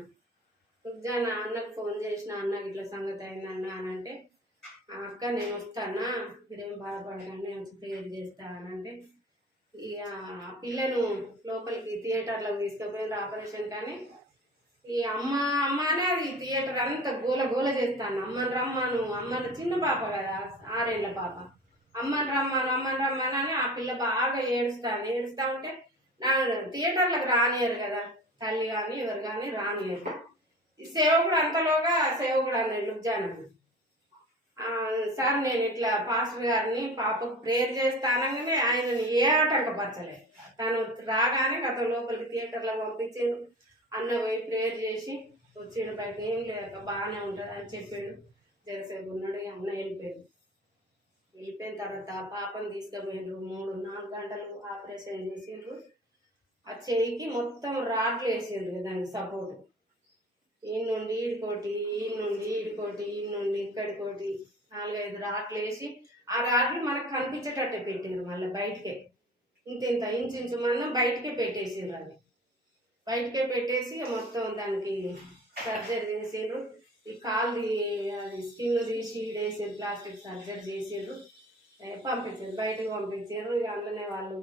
లుబ్జాన్ అన్నకు ఫోన్ చేసిన, అన్నకి ఇట్లా సంగతి అయిందన్న అని అంటే, అక్క నేను వస్తానా, మీరేం బాధపడకండి, నేను ప్రేర్ చేస్తా అని అంటే, ఇక ఆ పిల్లను లోపలికి థియేటర్లోకి తీసుకుపోయింది ఆపరేషన్. కానీ ఈ అమ్మ అనే అది థియేటర్ అంతా గోల గోల చేస్తాను. అమ్మని రమ్మను, అమ్మని చిన్న పాప కదా, 6 ఏళ్ళ పాప, అమ్మని రమ్మను అని ఆ పిల్ల బాగా ఏడుస్తా ఉంటే నా థియేటర్లకు రానియరు కదా, తల్లి కానీ ఎవరు కానీ రానియరు. ఈ సేవకుడు అంతలోగా సేవకుడు అన్నాడు లుబ్జాన్, సార్ నేను ఇట్లా పాస్టర్ గారిని పాపకు ప్రేయర్ చేస్తానగానే ఆయనని ఏ ఆటంకపరచలేదు. తను రాగానే గత లోపలికి థియేటర్లో పంపించాడు. అన్న పోయి ప్రేయర్ చేసి వచ్చిండు, బయట ఏం లేదు బాగానే ఉంటుంది అని చెప్పాడు. జరసేపు ఉన్నాడు, అన్న వెళ్ళిపోయిన తర్వాత పాపను తీసుకుపోయిండ్రు. 3-4 గంటలకు ఆపరేషన్ చేసిండ్రు. ఆ చెయ్యికి మొత్తం రాడ్లు వేసిండ్రు దానికి సపోర్ట్. ఈ నుండి ఈడుకోటి, ఈ నుండి ఈడుకోటి, ఈ నుండి ఇక్కడికోటి 4-5 రాడ్లు వేసి ఆ రాడ్లు మనకు కనిపించేటట్టే పెట్టిండ్రు. మళ్ళీ బయటకే ఇంత ఇంచు మనం బయటకే పెట్టేసిండ్రు. అది బయటకే పెట్టేసి మొత్తం దానికి సర్జరీ చేసిండ్రు. ఈ కాలు అది స్కిన్ తీసి వేసారు, ప్లాస్టిక్ సర్జరీ చేసిండ్రు, పంపించారు, బయటకు పంపించారు. ఇక అందులోనే వాళ్ళు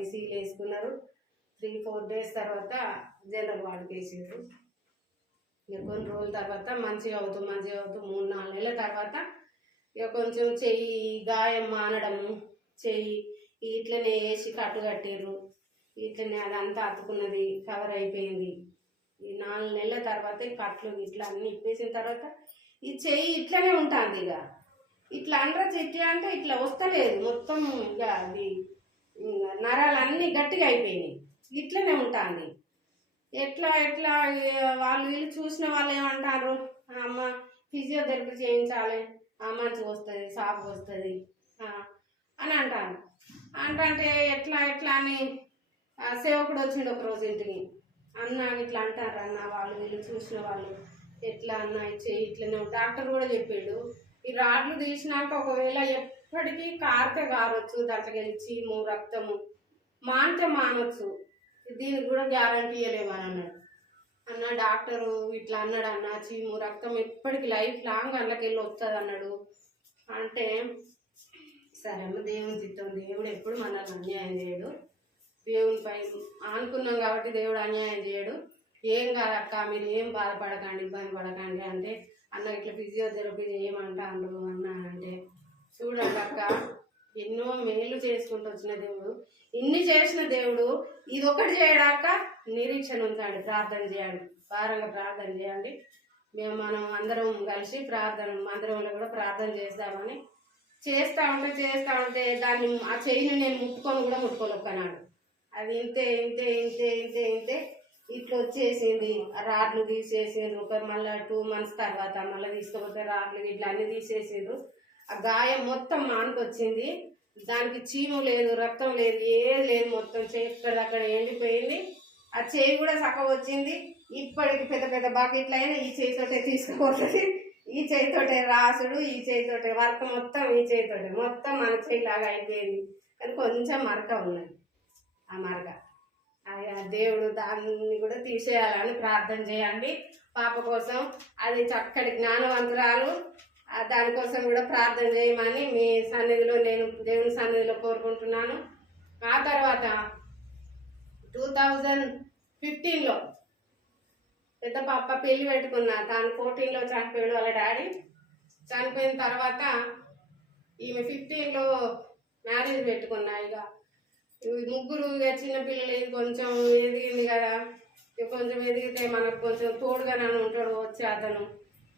ఐసీలు వేసుకున్నారు. 3-4 డేస్ తర్వాత జనరల్ వార్డుకి వేసిండ్రు. ఇక కొన్ని రోజుల తర్వాత మంచిగా అవుతూ 3-4 నెలల తర్వాత ఇక కొంచెం చెయ్యి గాయం మానడము, చెయ్యి ఇట్లనే వేసి కట్టు కట్టిర్రు. ఇట్లనే అదంతా అతుకున్నది, కవర్ అయిపోయింది. ఈ 4 నెలల తర్వాత ఈ కట్లు ఇట్లా అన్నీ ఇప్పేసిన తర్వాత ఈ చెయ్యి ఇట్లనే ఉంటుంది. ఇక ఇట్లా అనరచ్చు, ఇట్లా అంటే ఇట్లా వస్తలేదు మొత్తం. ఇక అది నరాలన్నీ గట్టిగా అయిపోయినాయి, ఇట్లనే ఉంటుంది. ఎట్లా వాళ్ళు వీళ్ళు చూసిన వాళ్ళు ఏమంటారు, అమ్మ ఫిజియోథెరపీ చేయించాలి, మంచిగా వస్తుంది, సాఫ్గా వస్తుంది అని అంటారు. అంటే ఎట్లా అని సేవకుడు వచ్చిండు ఒక రోజు ఇంటికి. అన్న ఇట్లా అంటారు అన్న, వాళ్ళు వీళ్ళు చూసిన వాళ్ళు ఎట్లా అన్న ఇచ్చే ఇట్లనే. డాక్టర్ కూడా చెప్పాడు, ఈ రాడ్లు తీసినాక ఒకవేళ ఎప్పటికీ కారితే కారొచ్చు, దాంట్లోకి చీము రక్తము మానితే మానొచ్చు, దీనికి కూడా గ్యారంటీ ఇవ్వలేమని అన్నాడు. అన్న డాక్టరు ఇట్లా అన్నాడు అన్న, చీము రక్తం ఎప్పటికీ లైఫ్ లాంగ్ అందులోకి వస్తుంది అన్నాడు. అంటే సరే అమ్మ, దేవుని చిత్తం, దేవుడు ఎప్పుడు మనల్ని అన్యాయం చేయడు. దేవునిపై ఆనుకున్నాం కాబట్టి దేవుడు అన్యాయం చేయడు. ఏం కాదక్క, మీరు ఏం బాధపడకండి, ఇబ్బంది పడకండి అంటే, అన్న ఇట్లా ఫిజియోథెరపీ చేయమంటాను అన్న అంటే, చూడండి అక్క, ఎన్నో మేలు చేసుకుంటూ వచ్చిన దేవుడు, ఇన్ని చేసిన దేవుడు ఇది ఒకటి చేయడాక నిరీక్షణ ఉంచండి, ప్రార్థన చేయండి, భారంగా ప్రార్థన చేయండి. మనం అందరం కలిసి మందిరంలో కూడా ప్రార్థన చేద్దామని చేస్తూ ఉంటే దాన్ని ఆ చెయ్యిని నేను ముట్టుకోలేకపోయినాడు. అది ఇంతే ఇట్లా వచ్చేసింది. రాడ్లు తీసేసిండ్రు. ఒక మళ్ళీ 2 మంత్స్ తర్వాత మళ్ళీ తీసుకుపోతే రాడ్లు ఇట్లా అన్నీ తీసేసిండ్రు. ఆ గాయం మొత్తం మానుకొచ్చింది. దానికి చీము లేదు, రక్తం లేదు, ఏది లేదు, మొత్తం చేయి అక్కడ ఎండిపోయింది. ఆ చేయి కూడా చక్కగా వచ్చింది. ఇప్పటికి పెద్ద బాకెట్లు అయినా ఈ చేయితోటే తీసుకుపోతుంది, ఈ చేయితోటే రాసుడు, ఈ చేయితోటే వర్క్ మొత్తం ఈ చేయితోటే మొత్తం మన చేయిలాగా అయిపోయింది. కానీ కొంచెం మరక ఉన్నది. ఆ మరక దేవుడు దాన్ని కూడా తీసేయాలని ప్రార్థన చేయండి పాప కోసం. అది చక్కటి జ్ఞానవంతురాలు, దానికోసం కూడా ప్రార్థన చేయమని మీ సన్నిధిలో నేను దేవుని సన్నిధిలో కోరుకుంటున్నాను. ఆ తర్వాత 2015లో పెద్ద పాప పెళ్లి పెట్టుకున్నా. తాను 14లో చనిపోయాడు వాళ్ళ డాడీ. చనిపోయిన తర్వాత ఈమె 15లో మ్యారేజ్ పెట్టుకున్నా. ఇక ముగ్గురు చిన్న పిల్లలు, కొంచెం ఎదిగింది కదా, కొంచెం ఎదిగితే మనకు కొంచెం తోడుగానే ఉంటాడు వచ్చే అతను.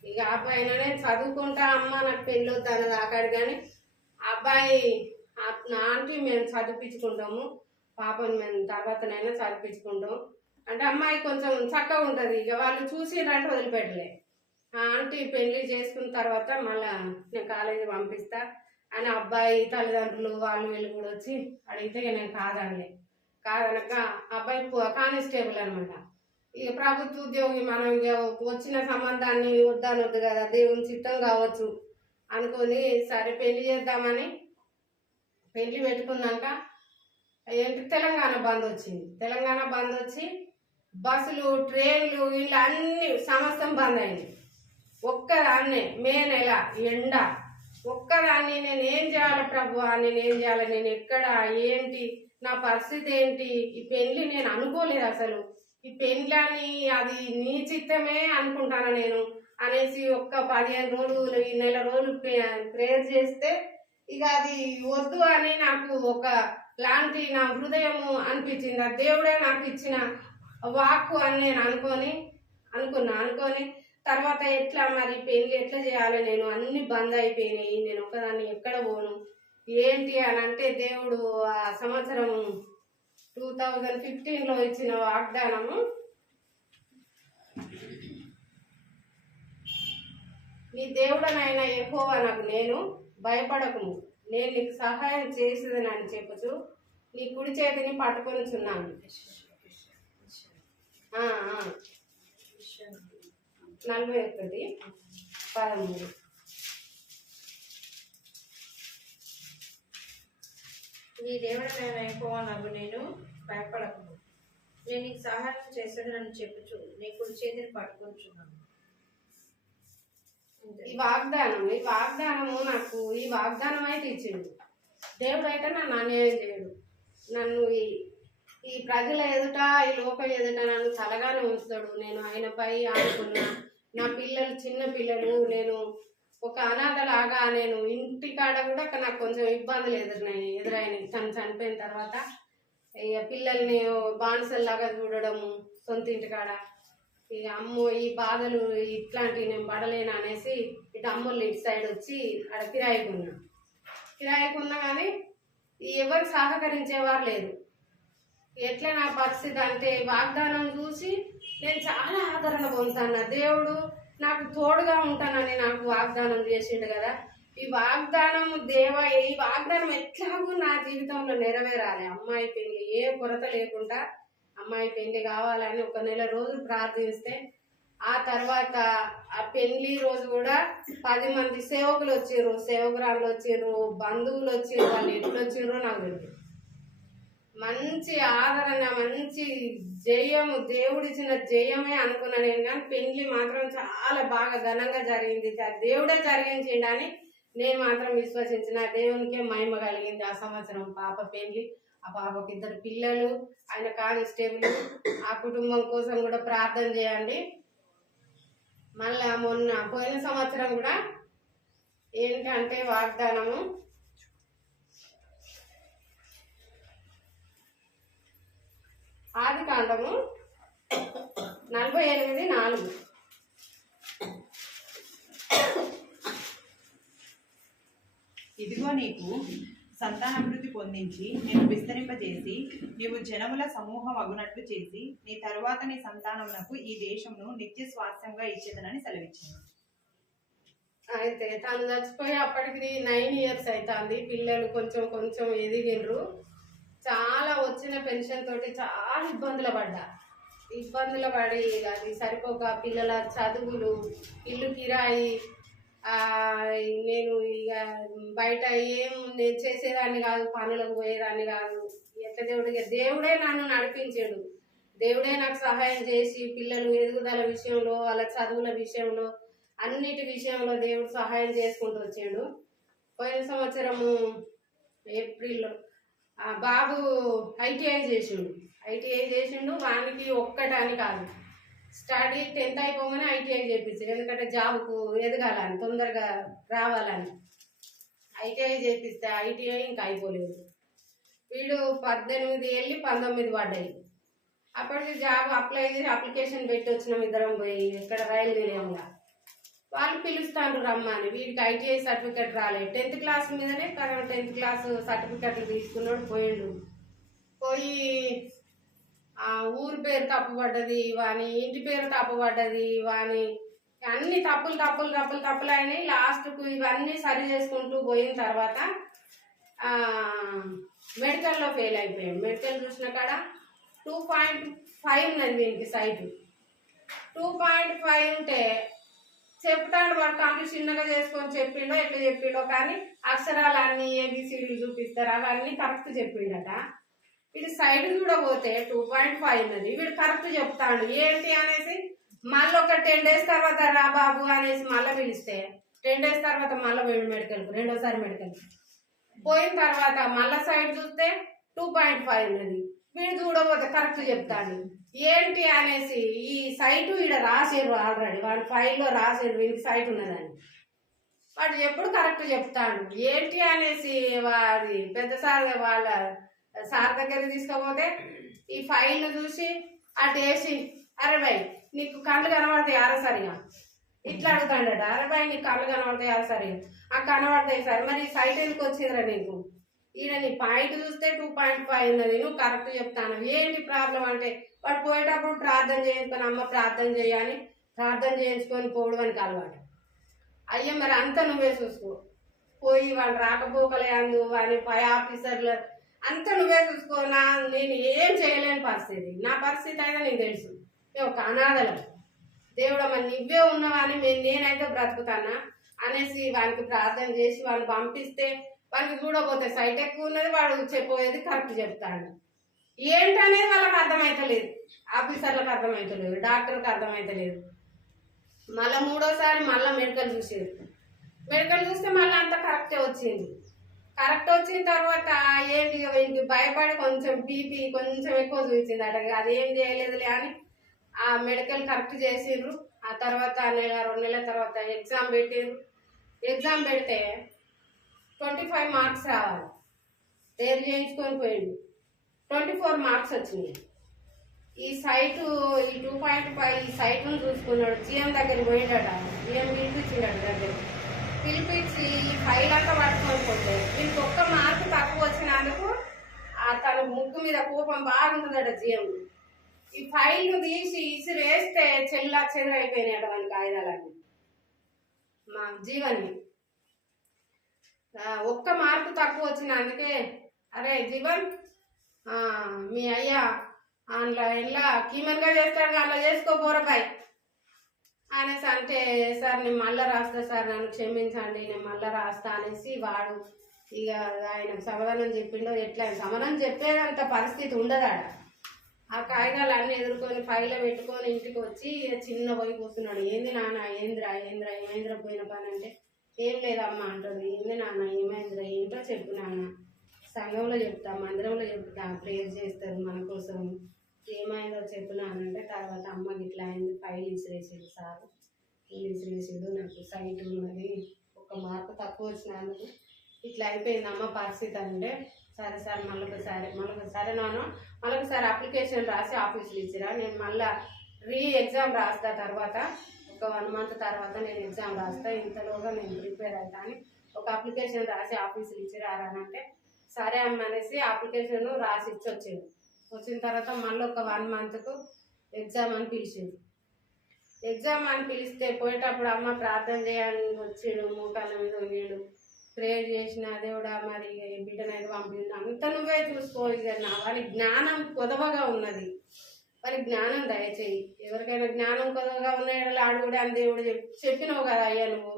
ఇక అబ్బాయిననే చదువుకుంటా, అమ్మ నాకు పెళ్ళి వద్దాను దాకాడు. కానీ అబ్బాయి నా ఆంటీ మేము చదివించుకుంటాము, పాపని మేము తర్వాతనైనా చదివించుకుంటాం అంటే అమ్మాయి కొంచెం చక్కగా ఉంటుంది. ఇక వాళ్ళు చూసిరంటే వదిలిపెట్టలే. ఆ ఆంటీ పెళ్లి చేసుకున్న తర్వాత మళ్ళా నేను కాలేజీ పంపిస్తా అని అబ్బాయి తల్లిదండ్రులు వాళ్ళు వీళ్ళు కూడా వచ్చి అడిగితే నేను కాదనలే. కాదనక అబ్బాయి కానిస్టేబుల్ అనమాట. ఇక ప్రభుత్వ ఉద్యోగి, మనం ఇక వచ్చిన సంబంధాన్ని వద్దనొద్దు కదా, దేవుని చిత్తం కావచ్చు అనుకొని సరే పెళ్లి చేద్దామని పెళ్లి పెట్టుకున్నాక ఏంటి తెలంగాణ బంద్ వచ్చింది. తెలంగాణ బంద్ వచ్చి బస్సులు, ట్రైన్లు, వీళ్ళు అన్ని సమస్తం బంద్ అయింది. ఒక్కదాన్నే మే నెల ఎండ, ఒక్కదాన్ని నేను ఏం చేయాలి ప్రభు, నేను ఏం చేయాలి, నేను ఎక్కడ, ఏంటి నా పరిస్థితి ఏంటి, ఈ పెళ్లి నేను అనుకోలేదు అసలు, ఈ పెళ్ళని అది నీ చిత్తమే అనుకుంటాను నేను అనేసి ఒక్క 15 రోజులు, ఈ నెల రోజులు ప్రేయర్ చేస్తే ఇక అది వద్దు అని నాకు ఒక లాంటి నా హృదయము అనిపించింది. ఆ దేవుడే నాకు ఇచ్చిన వాక్కు అని నేను అనుకొని తర్వాత ఎట్లా మరి పెళ్లి ఎట్లా చేయాలి, నేను అన్ని బంద్ అయిపోయినాయి, నేను ఒకదాన్ని ఎక్కడ పోను ఏంటి అని అంటే దేవుడు ఆ సంవత్సరం 2015లో ఇచ్చిన వాగ్దానము, నీ దేవుడనైనా యెహోవా నాకు నేను భయపడకుము, నేను నీకు సహాయం చేసేదని చెప్పచ్చు, నీ కుడి చేతిని పట్టుకొని చున్నాను. 41:13. నీ దేవుడనైన యెహోవా నాకు నేను భయపడకుము, నేను నీకు సహాయం చేసేదనని చెప్పుచు నీ కుడి చేతిని పట్టుకొంచున్నాను. ఈ వాగ్దానము నాకు ఈ వాగ్దానం అయితే ఇచ్చిండు దేవుడు. అయితే నన్ను అన్యాయం చేయడు, నన్ను ఈ ప్రజల ఎదుట, ఈ లోకం ఎదుట నన్ను చల్లగానే ఉంచుతాడు. నేను ఆయనపై ఆడుకున్నా, నా పిల్లలు చిన్న పిల్లలు, నేను ఒక అనాథలాగా, నేను ఇంటికాడ కూడా నాకు కొంచెం ఇబ్బందులు ఎదురైనాయి తను చనిపోయిన తర్వాత. ఇక పిల్లల్ని బానిసల్లాగా చూడడము సొంత ఇంటికాడ, ఇక అమ్మో ఈ బాధలు ఇట్లాంటివి నేను పడలేను అనేసి ఇటు అమ్మోళ్ళు ఇటు సైడ్ వచ్చి అక్కడ కిరాయికున్నా కానీ ఎవరు సహకరించేవారు లేదు. ఎట్లా నా పరిస్థితి అంటే వాగ్దానం చూసి నేను చాలా ఆదరణ పొందుతాను. దేవుడు నాకు తోడుగా ఉంటానని నాకు వాగ్దానం చేసిండు కదా. ఈ వాగ్దానం ఈ వాగ్దానం ఎట్లాగూ నా జీవితంలో నెరవేరాలి. అమ్మాయి పెళ్లి ఏ కొరత లేకుండా అమ్మాయి పెళ్లి కావాలని ఒక నెల రోజులు ప్రార్థిస్తే, ఆ తర్వాత ఆ పెళ్లి రోజు కూడా 10 మంది సేవకులు వచ్చిర్రు, సేవకురాళ్ళు వచ్చిర్రు, బంధువులు వచ్చిర్రు. వాళ్ళు ఎట్లు వచ్చిర్రో నాకు తెలియదు. మంచి ఆదరణ, మంచి జయము, దేవుడిచ్చిన జయమే అనుకున్నా నేను. కానీ పెళ్లి మాత్రం చాలా బాగా ఘనంగా జరిగింది, దేవుడే జరిగించిండని నేను మాత్రం విశ్వసించిన. దేవునికే మహిమ కలిగింది. ఆ సంవత్సరం పాప పెళ్లి, ఆ పాపకి 2 పిల్లలు, ఆయన కానిస్టేబుల్. ఆ కుటుంబం కోసం కూడా ప్రార్థన చేయండి. మళ్ళా పోయిన సంవత్సరం కూడా ఏంటంటే వాగ్దానము, ఆదికాండము 48:4. ఇదిగో నీకు సంతానాభివృద్ధి పొందించి నేను విస్తరింపజేసి నీవు జనముల సమూహం అగునట్లు చేసి నీ తరువాత నీ సంతానమునకు ఈ దేశమును నిత్య స్వాస్థ్యంగా ఇచ్చేదనని సెలవిచ్చింది. అయితే తను చచ్చిపోయి అప్పటికి 9 years అవుతుంది. పిల్లలు కొంచెం కొంచెం ఎదిగిండ్రు. చాలా వచ్చిన పెన్షన్ తోటి చాలా ఇబ్బందులు పడి అది సరిపోక పిల్లల చదువులు, ఇల్లు కిరాయి, నేను ఇక బయట నేను చేసేదాన్ని కాదు, పనులకు పోయేదాన్ని కాదు. ఎట్లా దేవుడే నన్ను నడిపించాడు. దేవుడే నాకు సహాయం చేసి పిల్లలు ఎదుగుదల విషయంలో, వాళ్ళ చదువుల విషయంలో, అన్నిటి విషయంలో దేవుడు సహాయం చేసుకుంటూ వచ్చాడు. పోయిన సంవత్సరము ఏప్రిల్లో ఆ బాబు ఐటీఐ చేసిండు. వానికి ఒక్కటని కాదు, స్టడీ 10th అయిపోగానే ఐటీఐ చేయించారు. ఎందుకంటే జాబ్కు ఎదగాలని, తొందరగా రావాలని ఐటీఐ చేపిస్తే ఐటీఐ ఇంకా అయిపోలేదు. వీడు 18 వెళ్ళి 19 పడ్డాయి. అప్పటికి జాబ్ అప్లై చేసి అప్లికేషన్ పెట్టి వచ్చినాం ఇద్దరం పోయి ఇక్కడ రైలు నిలయంలో. వాళ్ళు పిలుస్తాను రమ్మని. వీడికి ఐటీఐ సర్టిఫికెట్ రాలేదు. 10th క్లాస్ మీదనే 10th క్లాస్ సర్టిఫికెట్లు తీసుకున్నాడు. పోయి ఊరి పేరు తప్పుపడ్డది, వాని ఇంటి పేరు తప్పుపడ్డది, వాని అన్ని తప్పులు అయినాయి. లాస్ట్కు ఇవన్నీ సరి చేసుకుంటూ పోయిన తర్వాత మెడికల్లో ఫెయిల్ అయిపోయాడు. మెడికల్ చూసిన కాడ 2.5 ఉన్నది వీనికి సైట్. 2.5 ఉంటే చెప్తాడు వాడు కళ్ళు చిన్నగా చేసుకొని చెప్పిండో ఎట్లా చెప్పిండో కానీ అక్షరాలు అన్ని ఏబిసిడీలు చూపిస్తారు అవన్నీ కరెక్ట్ చెప్పిండట. వీడు సైడ్ కూడా పోతే 2.5 ఉన్నది. వీడు కరెక్ట్ చెప్తాడు ఏంటి అనేసి మళ్ళీ ఒక 10 days తర్వాత రా బాబు అనేసి మళ్ళీ పిలిస్తే 10 days తర్వాత మళ్ళీ పోయిండు మెడికల్కు, రెండోసారి మెడికల్కి పోయిన తర్వాత మళ్ళీ సైడ్ చూస్తే 2.5 ఉన్నది. వీడు చూడకపోతే కరెక్ట్ చెప్తాడు ఏంటి అనేసి ఈ సైటు ఈడ రాసేరు ఆల్రెడీ వాడి ఫైల్లో రాసేరు వీనికి సైట్ ఉన్నదని. వాడు ఎప్పుడు కరెక్ట్ చెప్తాడు ఏంటి అనేసి వాడి పెద్ద సార్ వాళ్ళ సార్ దగ్గరికి తీసుకపోతే ఈ ఫైల్ చూసి అటు వేసి అరే భాయ్ నీకు కళ్ళు కనబడతాయి ఆరా సరిగా ఇట్లా అడుగుతాడట. అరే భాయ్ నీకు కళ్ళు కనబడతాయి ఆరా సరిగా కనబడతాయి సార్ మరి సైట్ ఎందుకు వచ్చిందిరా నీకు ఈయన నీ పాయింట్ చూస్తే 2.5 ఉన్నది నువ్వు కరెక్ట్ చెప్తాను ఏంటి ప్రాబ్లం అంటే వాడు పోయేటప్పుడు ప్రార్థన చేయించుకొని అమ్మ ప్రార్థన చేయని ప్రార్థన చేయించుకొని పోవడం అని అలవాటు. అయ్యా మరి అంతా నువ్వే చూసుకో పోయి వాళ్ళు రాకపోకలే అందు అని పై ఆఫీసర్లు అంతా నువ్వే చూసుకో నేను ఏం చేయలేని పరిస్థితి నా పరిస్థితి అయితే నీకు తెలుసు మేము ఒక అనాథలం దేవుడు మరి నువ్వే ఉన్నావని నేనైతే బ్రతుకుతానా అనేసి వానికి ప్రార్థన చేసి వాళ్ళు పంపిస్తే వానికి చూడబోతే సైట్ ఎక్కువ ఉన్నది వాడు చెప్పేది కరెక్ట్ చెప్తాడు ఏంటనేది వాళ్ళకి అర్థమైతలేదు, ఆఫీసర్లకు అర్థమైతలేదు, డాక్టర్కి అర్థమైతలేదు. మళ్ళీ మూడోసారి మళ్ళీ మెడికల్ చూసేది. మెడికల్ చూస్తే మళ్ళీ అంత కరెక్టే వచ్చింది. కరెక్ట్ వచ్చిన తర్వాత ఏంటి ఇంక భయపడి కొంచెం బీపీ కొంచెం ఎక్కువ చూపించింది అట. అదేం చేయలేదులే అని ఆ మెడికల్ కరెక్ట్ చేసిండ్రు. ఆ తర్వాత నెల 2 నెలల తర్వాత ఎగ్జామ్ పెట్టిండ్రు. ఎగ్జామ్ పెడితే 25 మార్క్స్ రావాలి. రేపు చేయించుకొని పోయిండు 24 మార్క్స్ వచ్చినాయి. ఈ సైటు ఈ 2.5 ఈ సైట్ను చూసుకున్నాడు. జిఎం దగ్గరికి పోయిండట. జిఎం పిలిపించిండట దగ్గర పిలిపించి ఈ ఫైల్ అంతా పట్టుకొని పోతే వీనికి ఒక్క మార్కు తక్కువ వచ్చినందుకు తన ముక్కు మీద కోపం బాగుంటుందట జిఎం. ఈ ఫైల్ను తీసి ఇసిరేస్తే చెల్లా చెదరైపోయినాయట వాని కాగితాలన్నీ. మా జీవన్ని ఒక్క మార్కు తక్కువ వచ్చినందుకే అరే జీవన్ మీ అయ్యా అందులో ఎలా కీమన్గా చేస్తాడు అలా చేసుకోపోరబాయ్ అనేసి అంటే సార్ నేను మళ్ళీ రాస్తా సార్ నన్ను క్షమించండి నేను మళ్ళీ రాస్తా అనేసి వాడు ఇక ఆయన సమాధానం చెప్పిండో ఎట్లా సమాధానం చెప్పేదంత పరిస్థితి ఉండదాడ. ఆ కాగితాలు అన్నీ ఎదుర్కొని ఫైల్లో పెట్టుకొని ఇంటికి వచ్చి చిన్న పోయి కూర్చున్నాడు. ఏంది నాన్న ఏమైంద్రా పోయిన పని అంటే ఏం లేదమ్మా అంటుంది. ఏంది నాన్న ఏమైందిరా ఏంటో చెప్పు నాన్న సంఘంలో చెప్తా మందిరంలో చెప్తా ప్రేయర్ చేస్తారు మన కోసం ఏమైందో చెప్పు నాన్న అంటే తర్వాత అమ్మకి ఇట్లా అయింది ఫైల్ ఇసిరేసాడు సార్ ఇసిరేసాడు నాకు సైట్ ఉన్నది 1 మార్కు తక్కువ వచ్చినందుకు ఇట్లా అయిపోయింది అమ్మ పరిస్థితి అంటే సరే సార్ మళ్ళొకసారి నాన్న మళ్ళొకసారి అప్లికేషన్ రాసి ఆఫీసులు ఇచ్చిరా నేను మళ్ళీ ఎగ్జామ్ రాస్తా తర్వాత ఒక 1 month తర్వాత నేను ఎగ్జామ్ రాస్తా ఇంతలోగా నేను ప్రిపేర్ అవుతా అని ఒక అప్లికేషన్ రాసి ఆఫీసులు ఇచ్చిరారా అంటే సరే అమ్మ అనేసి అప్లికేషన్ రాసి ఇచ్చి వచ్చింది. వచ్చిన తర్వాత మళ్ళీ ఒక 1 monthకు ఎగ్జామ్ అని పిలిచింది. ఎగ్జామ్ అని పిలిస్తే పోయేటప్పుడు అమ్మ ప్రార్థన చేయాలని వచ్చిండు మోకాళ్ళ మీద వీడు ప్రేయర్ చేసిన దేవుడా మరి బిడ్డనైతే పంపింది అంత నువ్వే చూసుకో. ఇక నా వాళ్ళ జ్ఞానం కొదవగా ఉన్నది వాళ్ళ జ్ఞానం దయచేయి. ఎవరికైనా జ్ఞానం కొదవగా ఉన్నాయో అడుగుడు అని దేవుడు చెప్పినావు కదా అయ్యా నువ్వు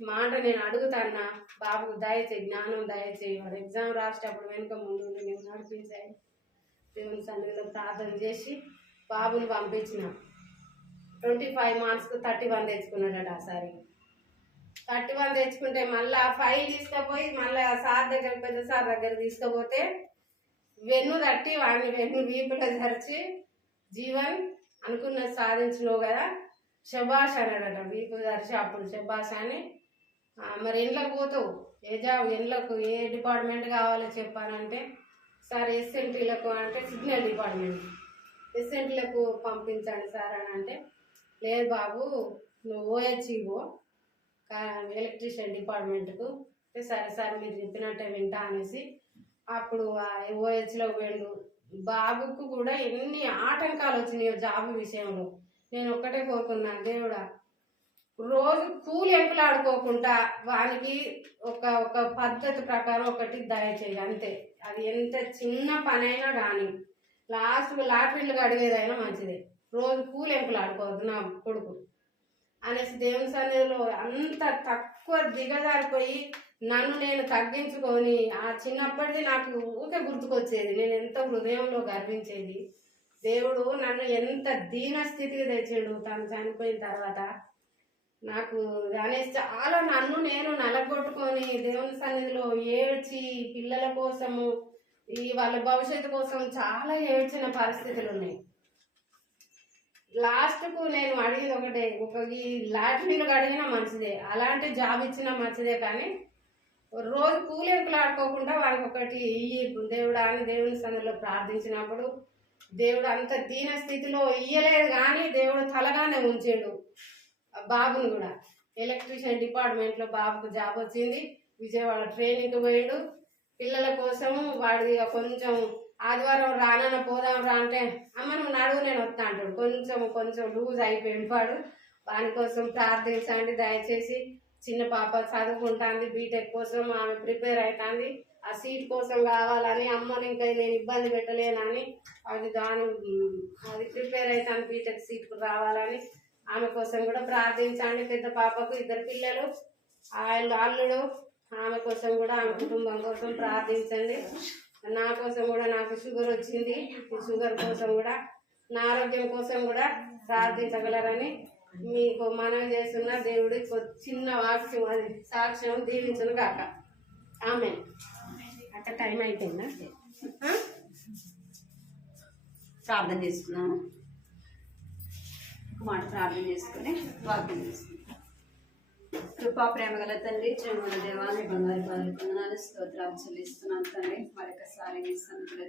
మాట నేను అడుగుతాన్నా బాబుకు దయచేయి జ్ఞానం దయచేయి. వాడు ఎగ్జామ్ రాసేటప్పుడు వెనుక ముందు నేను నడిపించాయి దేవుని సన్నిధిలో ప్రార్థన చేసి బాబుని పంపించిన 25 మార్క్స్కు 31 తెచ్చుకున్నాడట. సరే 31 తెచ్చుకుంటే మళ్ళీ ఫైల్ తీసుకుపోయి మళ్ళీ సార్ దగ్గర పెద్ద సార్ దగ్గర తీసుకుపోతే వెన్ను తట్టి వాడిని వెన్ను వీపులో ధరిచి జీవన్ అనుకున్నది సాధించినావు కదా శబాష్ అన్నాడట. వీపు ధరిచి అప్పుడు శబాష్ అని మరి ఇండ్లకు పోతావు ఇండ్లకు ఏ డిపార్ట్మెంట్ కావాలో చెప్పానంటే సార్ ఎస్ఎన్టీలకు అంటే సిగ్నల్ డిపార్ట్మెంట్ ఎస్ఎన్టీలకు పంపించండి సార్ అని అంటే లేదు బాబు నువ్వు ఓహెచ్ఈఓ ఎలక్ట్రీషియన్ డిపార్ట్మెంట్కు సరే సార్ మీరు చెప్పినట్టే వింటా అనేసి అప్పుడు ఓహెచ్లో వెళ్ళు. బాబుకు కూడా ఎన్ని ఆటంకాలు వచ్చినాయో జాబ్ విషయంలో నేను ఒక్కటే కోరుకున్నాను దేవుడా రోజు కూలి ఎంకులాడుకోకుండా వానికి ఒక ఒక పద్ధతి ప్రకారం ఒకటి దయచేయి అంతే. అది ఎంత చిన్న పనైనా కానీ లాస్ట్ లాటరీలు అడిగేదైనా మంచిదే. రోజు కూలి ఎంకులాడుకోవద్దు నా కొడుకు అనేసి దేవుని సన్నిధిలో అంత తక్కువ దిగజారిపోయి నన్ను నేను తగ్గించుకొని ఆ చిన్నప్పటిది నాకు ఊకే గుర్తుకొచ్చేది. నేను ఎంత హృదయంలో గర్వించేది. దేవుడు నన్ను ఎంత దీన స్థితికి తెచ్చిండు తను చనిపోయిన తర్వాత. నాకు అనేసి చాలా నన్ను నేను నలగొట్టుకొని దేవుని సన్నిధిలో ఏడ్చి పిల్లల కోసము వాళ్ళ భవిష్యత్తు కోసం చాలా ఏడ్చిన పరిస్థితులు ఉన్నాయి. లాస్ట్కు నేను అడిగింది ఒకటే, ఈ లాటరీలు అడిగినా మంచిదే, అలాంటి జాబ్ ఇచ్చినా మంచిదే, కానీ రోజు కూలి ఎంకులాడుకోకుండా వారికి ఒకటి దేవుడా అని దేవుని సన్నిధిలో ప్రార్థించినప్పుడు దేవుడు అంత దీన స్థితిలో ఇయ్యలేదు, కానీ దేవుడు తలగానే ఉంచాడు. బాబుని కూడా ఎలక్ట్రీషియన్ డిపార్ట్మెంట్లో బాబుకు జాబ్ వచ్చింది. విజయవాడ ట్రైనింగ్కి పోయాడు. పిల్లల కోసము వాడి కొంచెం ఆదివారం రానన్న పోదాం రా అంటే అమ్మ నువ్వు నడువు నేను వస్తా అంటాడు. కొంచెం లూజ్ అయిపోయింది వాడు. వాని కోసం ప్రార్థించండి దయచేసి. చిన్న పాప చదువుకుంటుంది, బీటెక్ కోసం ఆమె ప్రిపేర్ అవుతుంది. ఆ సీట్ కోసం కావాలని అమ్మని ఇంకా నేను ఇబ్బంది పెట్టలేనని అది ప్రిపేర్ అవుతాను బీటెక్ సీట్కు రావాలని ఆమె కోసం కూడా ప్రార్థించండి. పెద్ద పాపకు 2 పిల్లలు, అల్లుడు, ఆమె కోసం కూడా ఆమె కుటుంబం కోసం ప్రార్థించండి. నా కోసం కూడా నాకు షుగర్ వచ్చింది, షుగర్ కోసం కూడా నా ఆరోగ్యం కోసం కూడా ప్రార్థించగలరని మీకు మనవి చేస్తున్న. దేవుడి చిన్న వాక్యం అది సాక్ష్యం దీవించును కాక. ఆమె అట్లా టైం అయిపోయిందా? ప్రార్థన చేసుకున్నాను. ఒక మాట ప్రార్థన చేసుకుని వాక్యం చేసుకున్నాను. కృపా ప్రేమ గల తండ్రి, జీవముల దేవాన్ని బంగారు పాదాలకు వందనాలు స్తోత్రాలు చెల్లిస్తున్నాను తండ్రి. మరొకసారి మీ సన్నిధిలో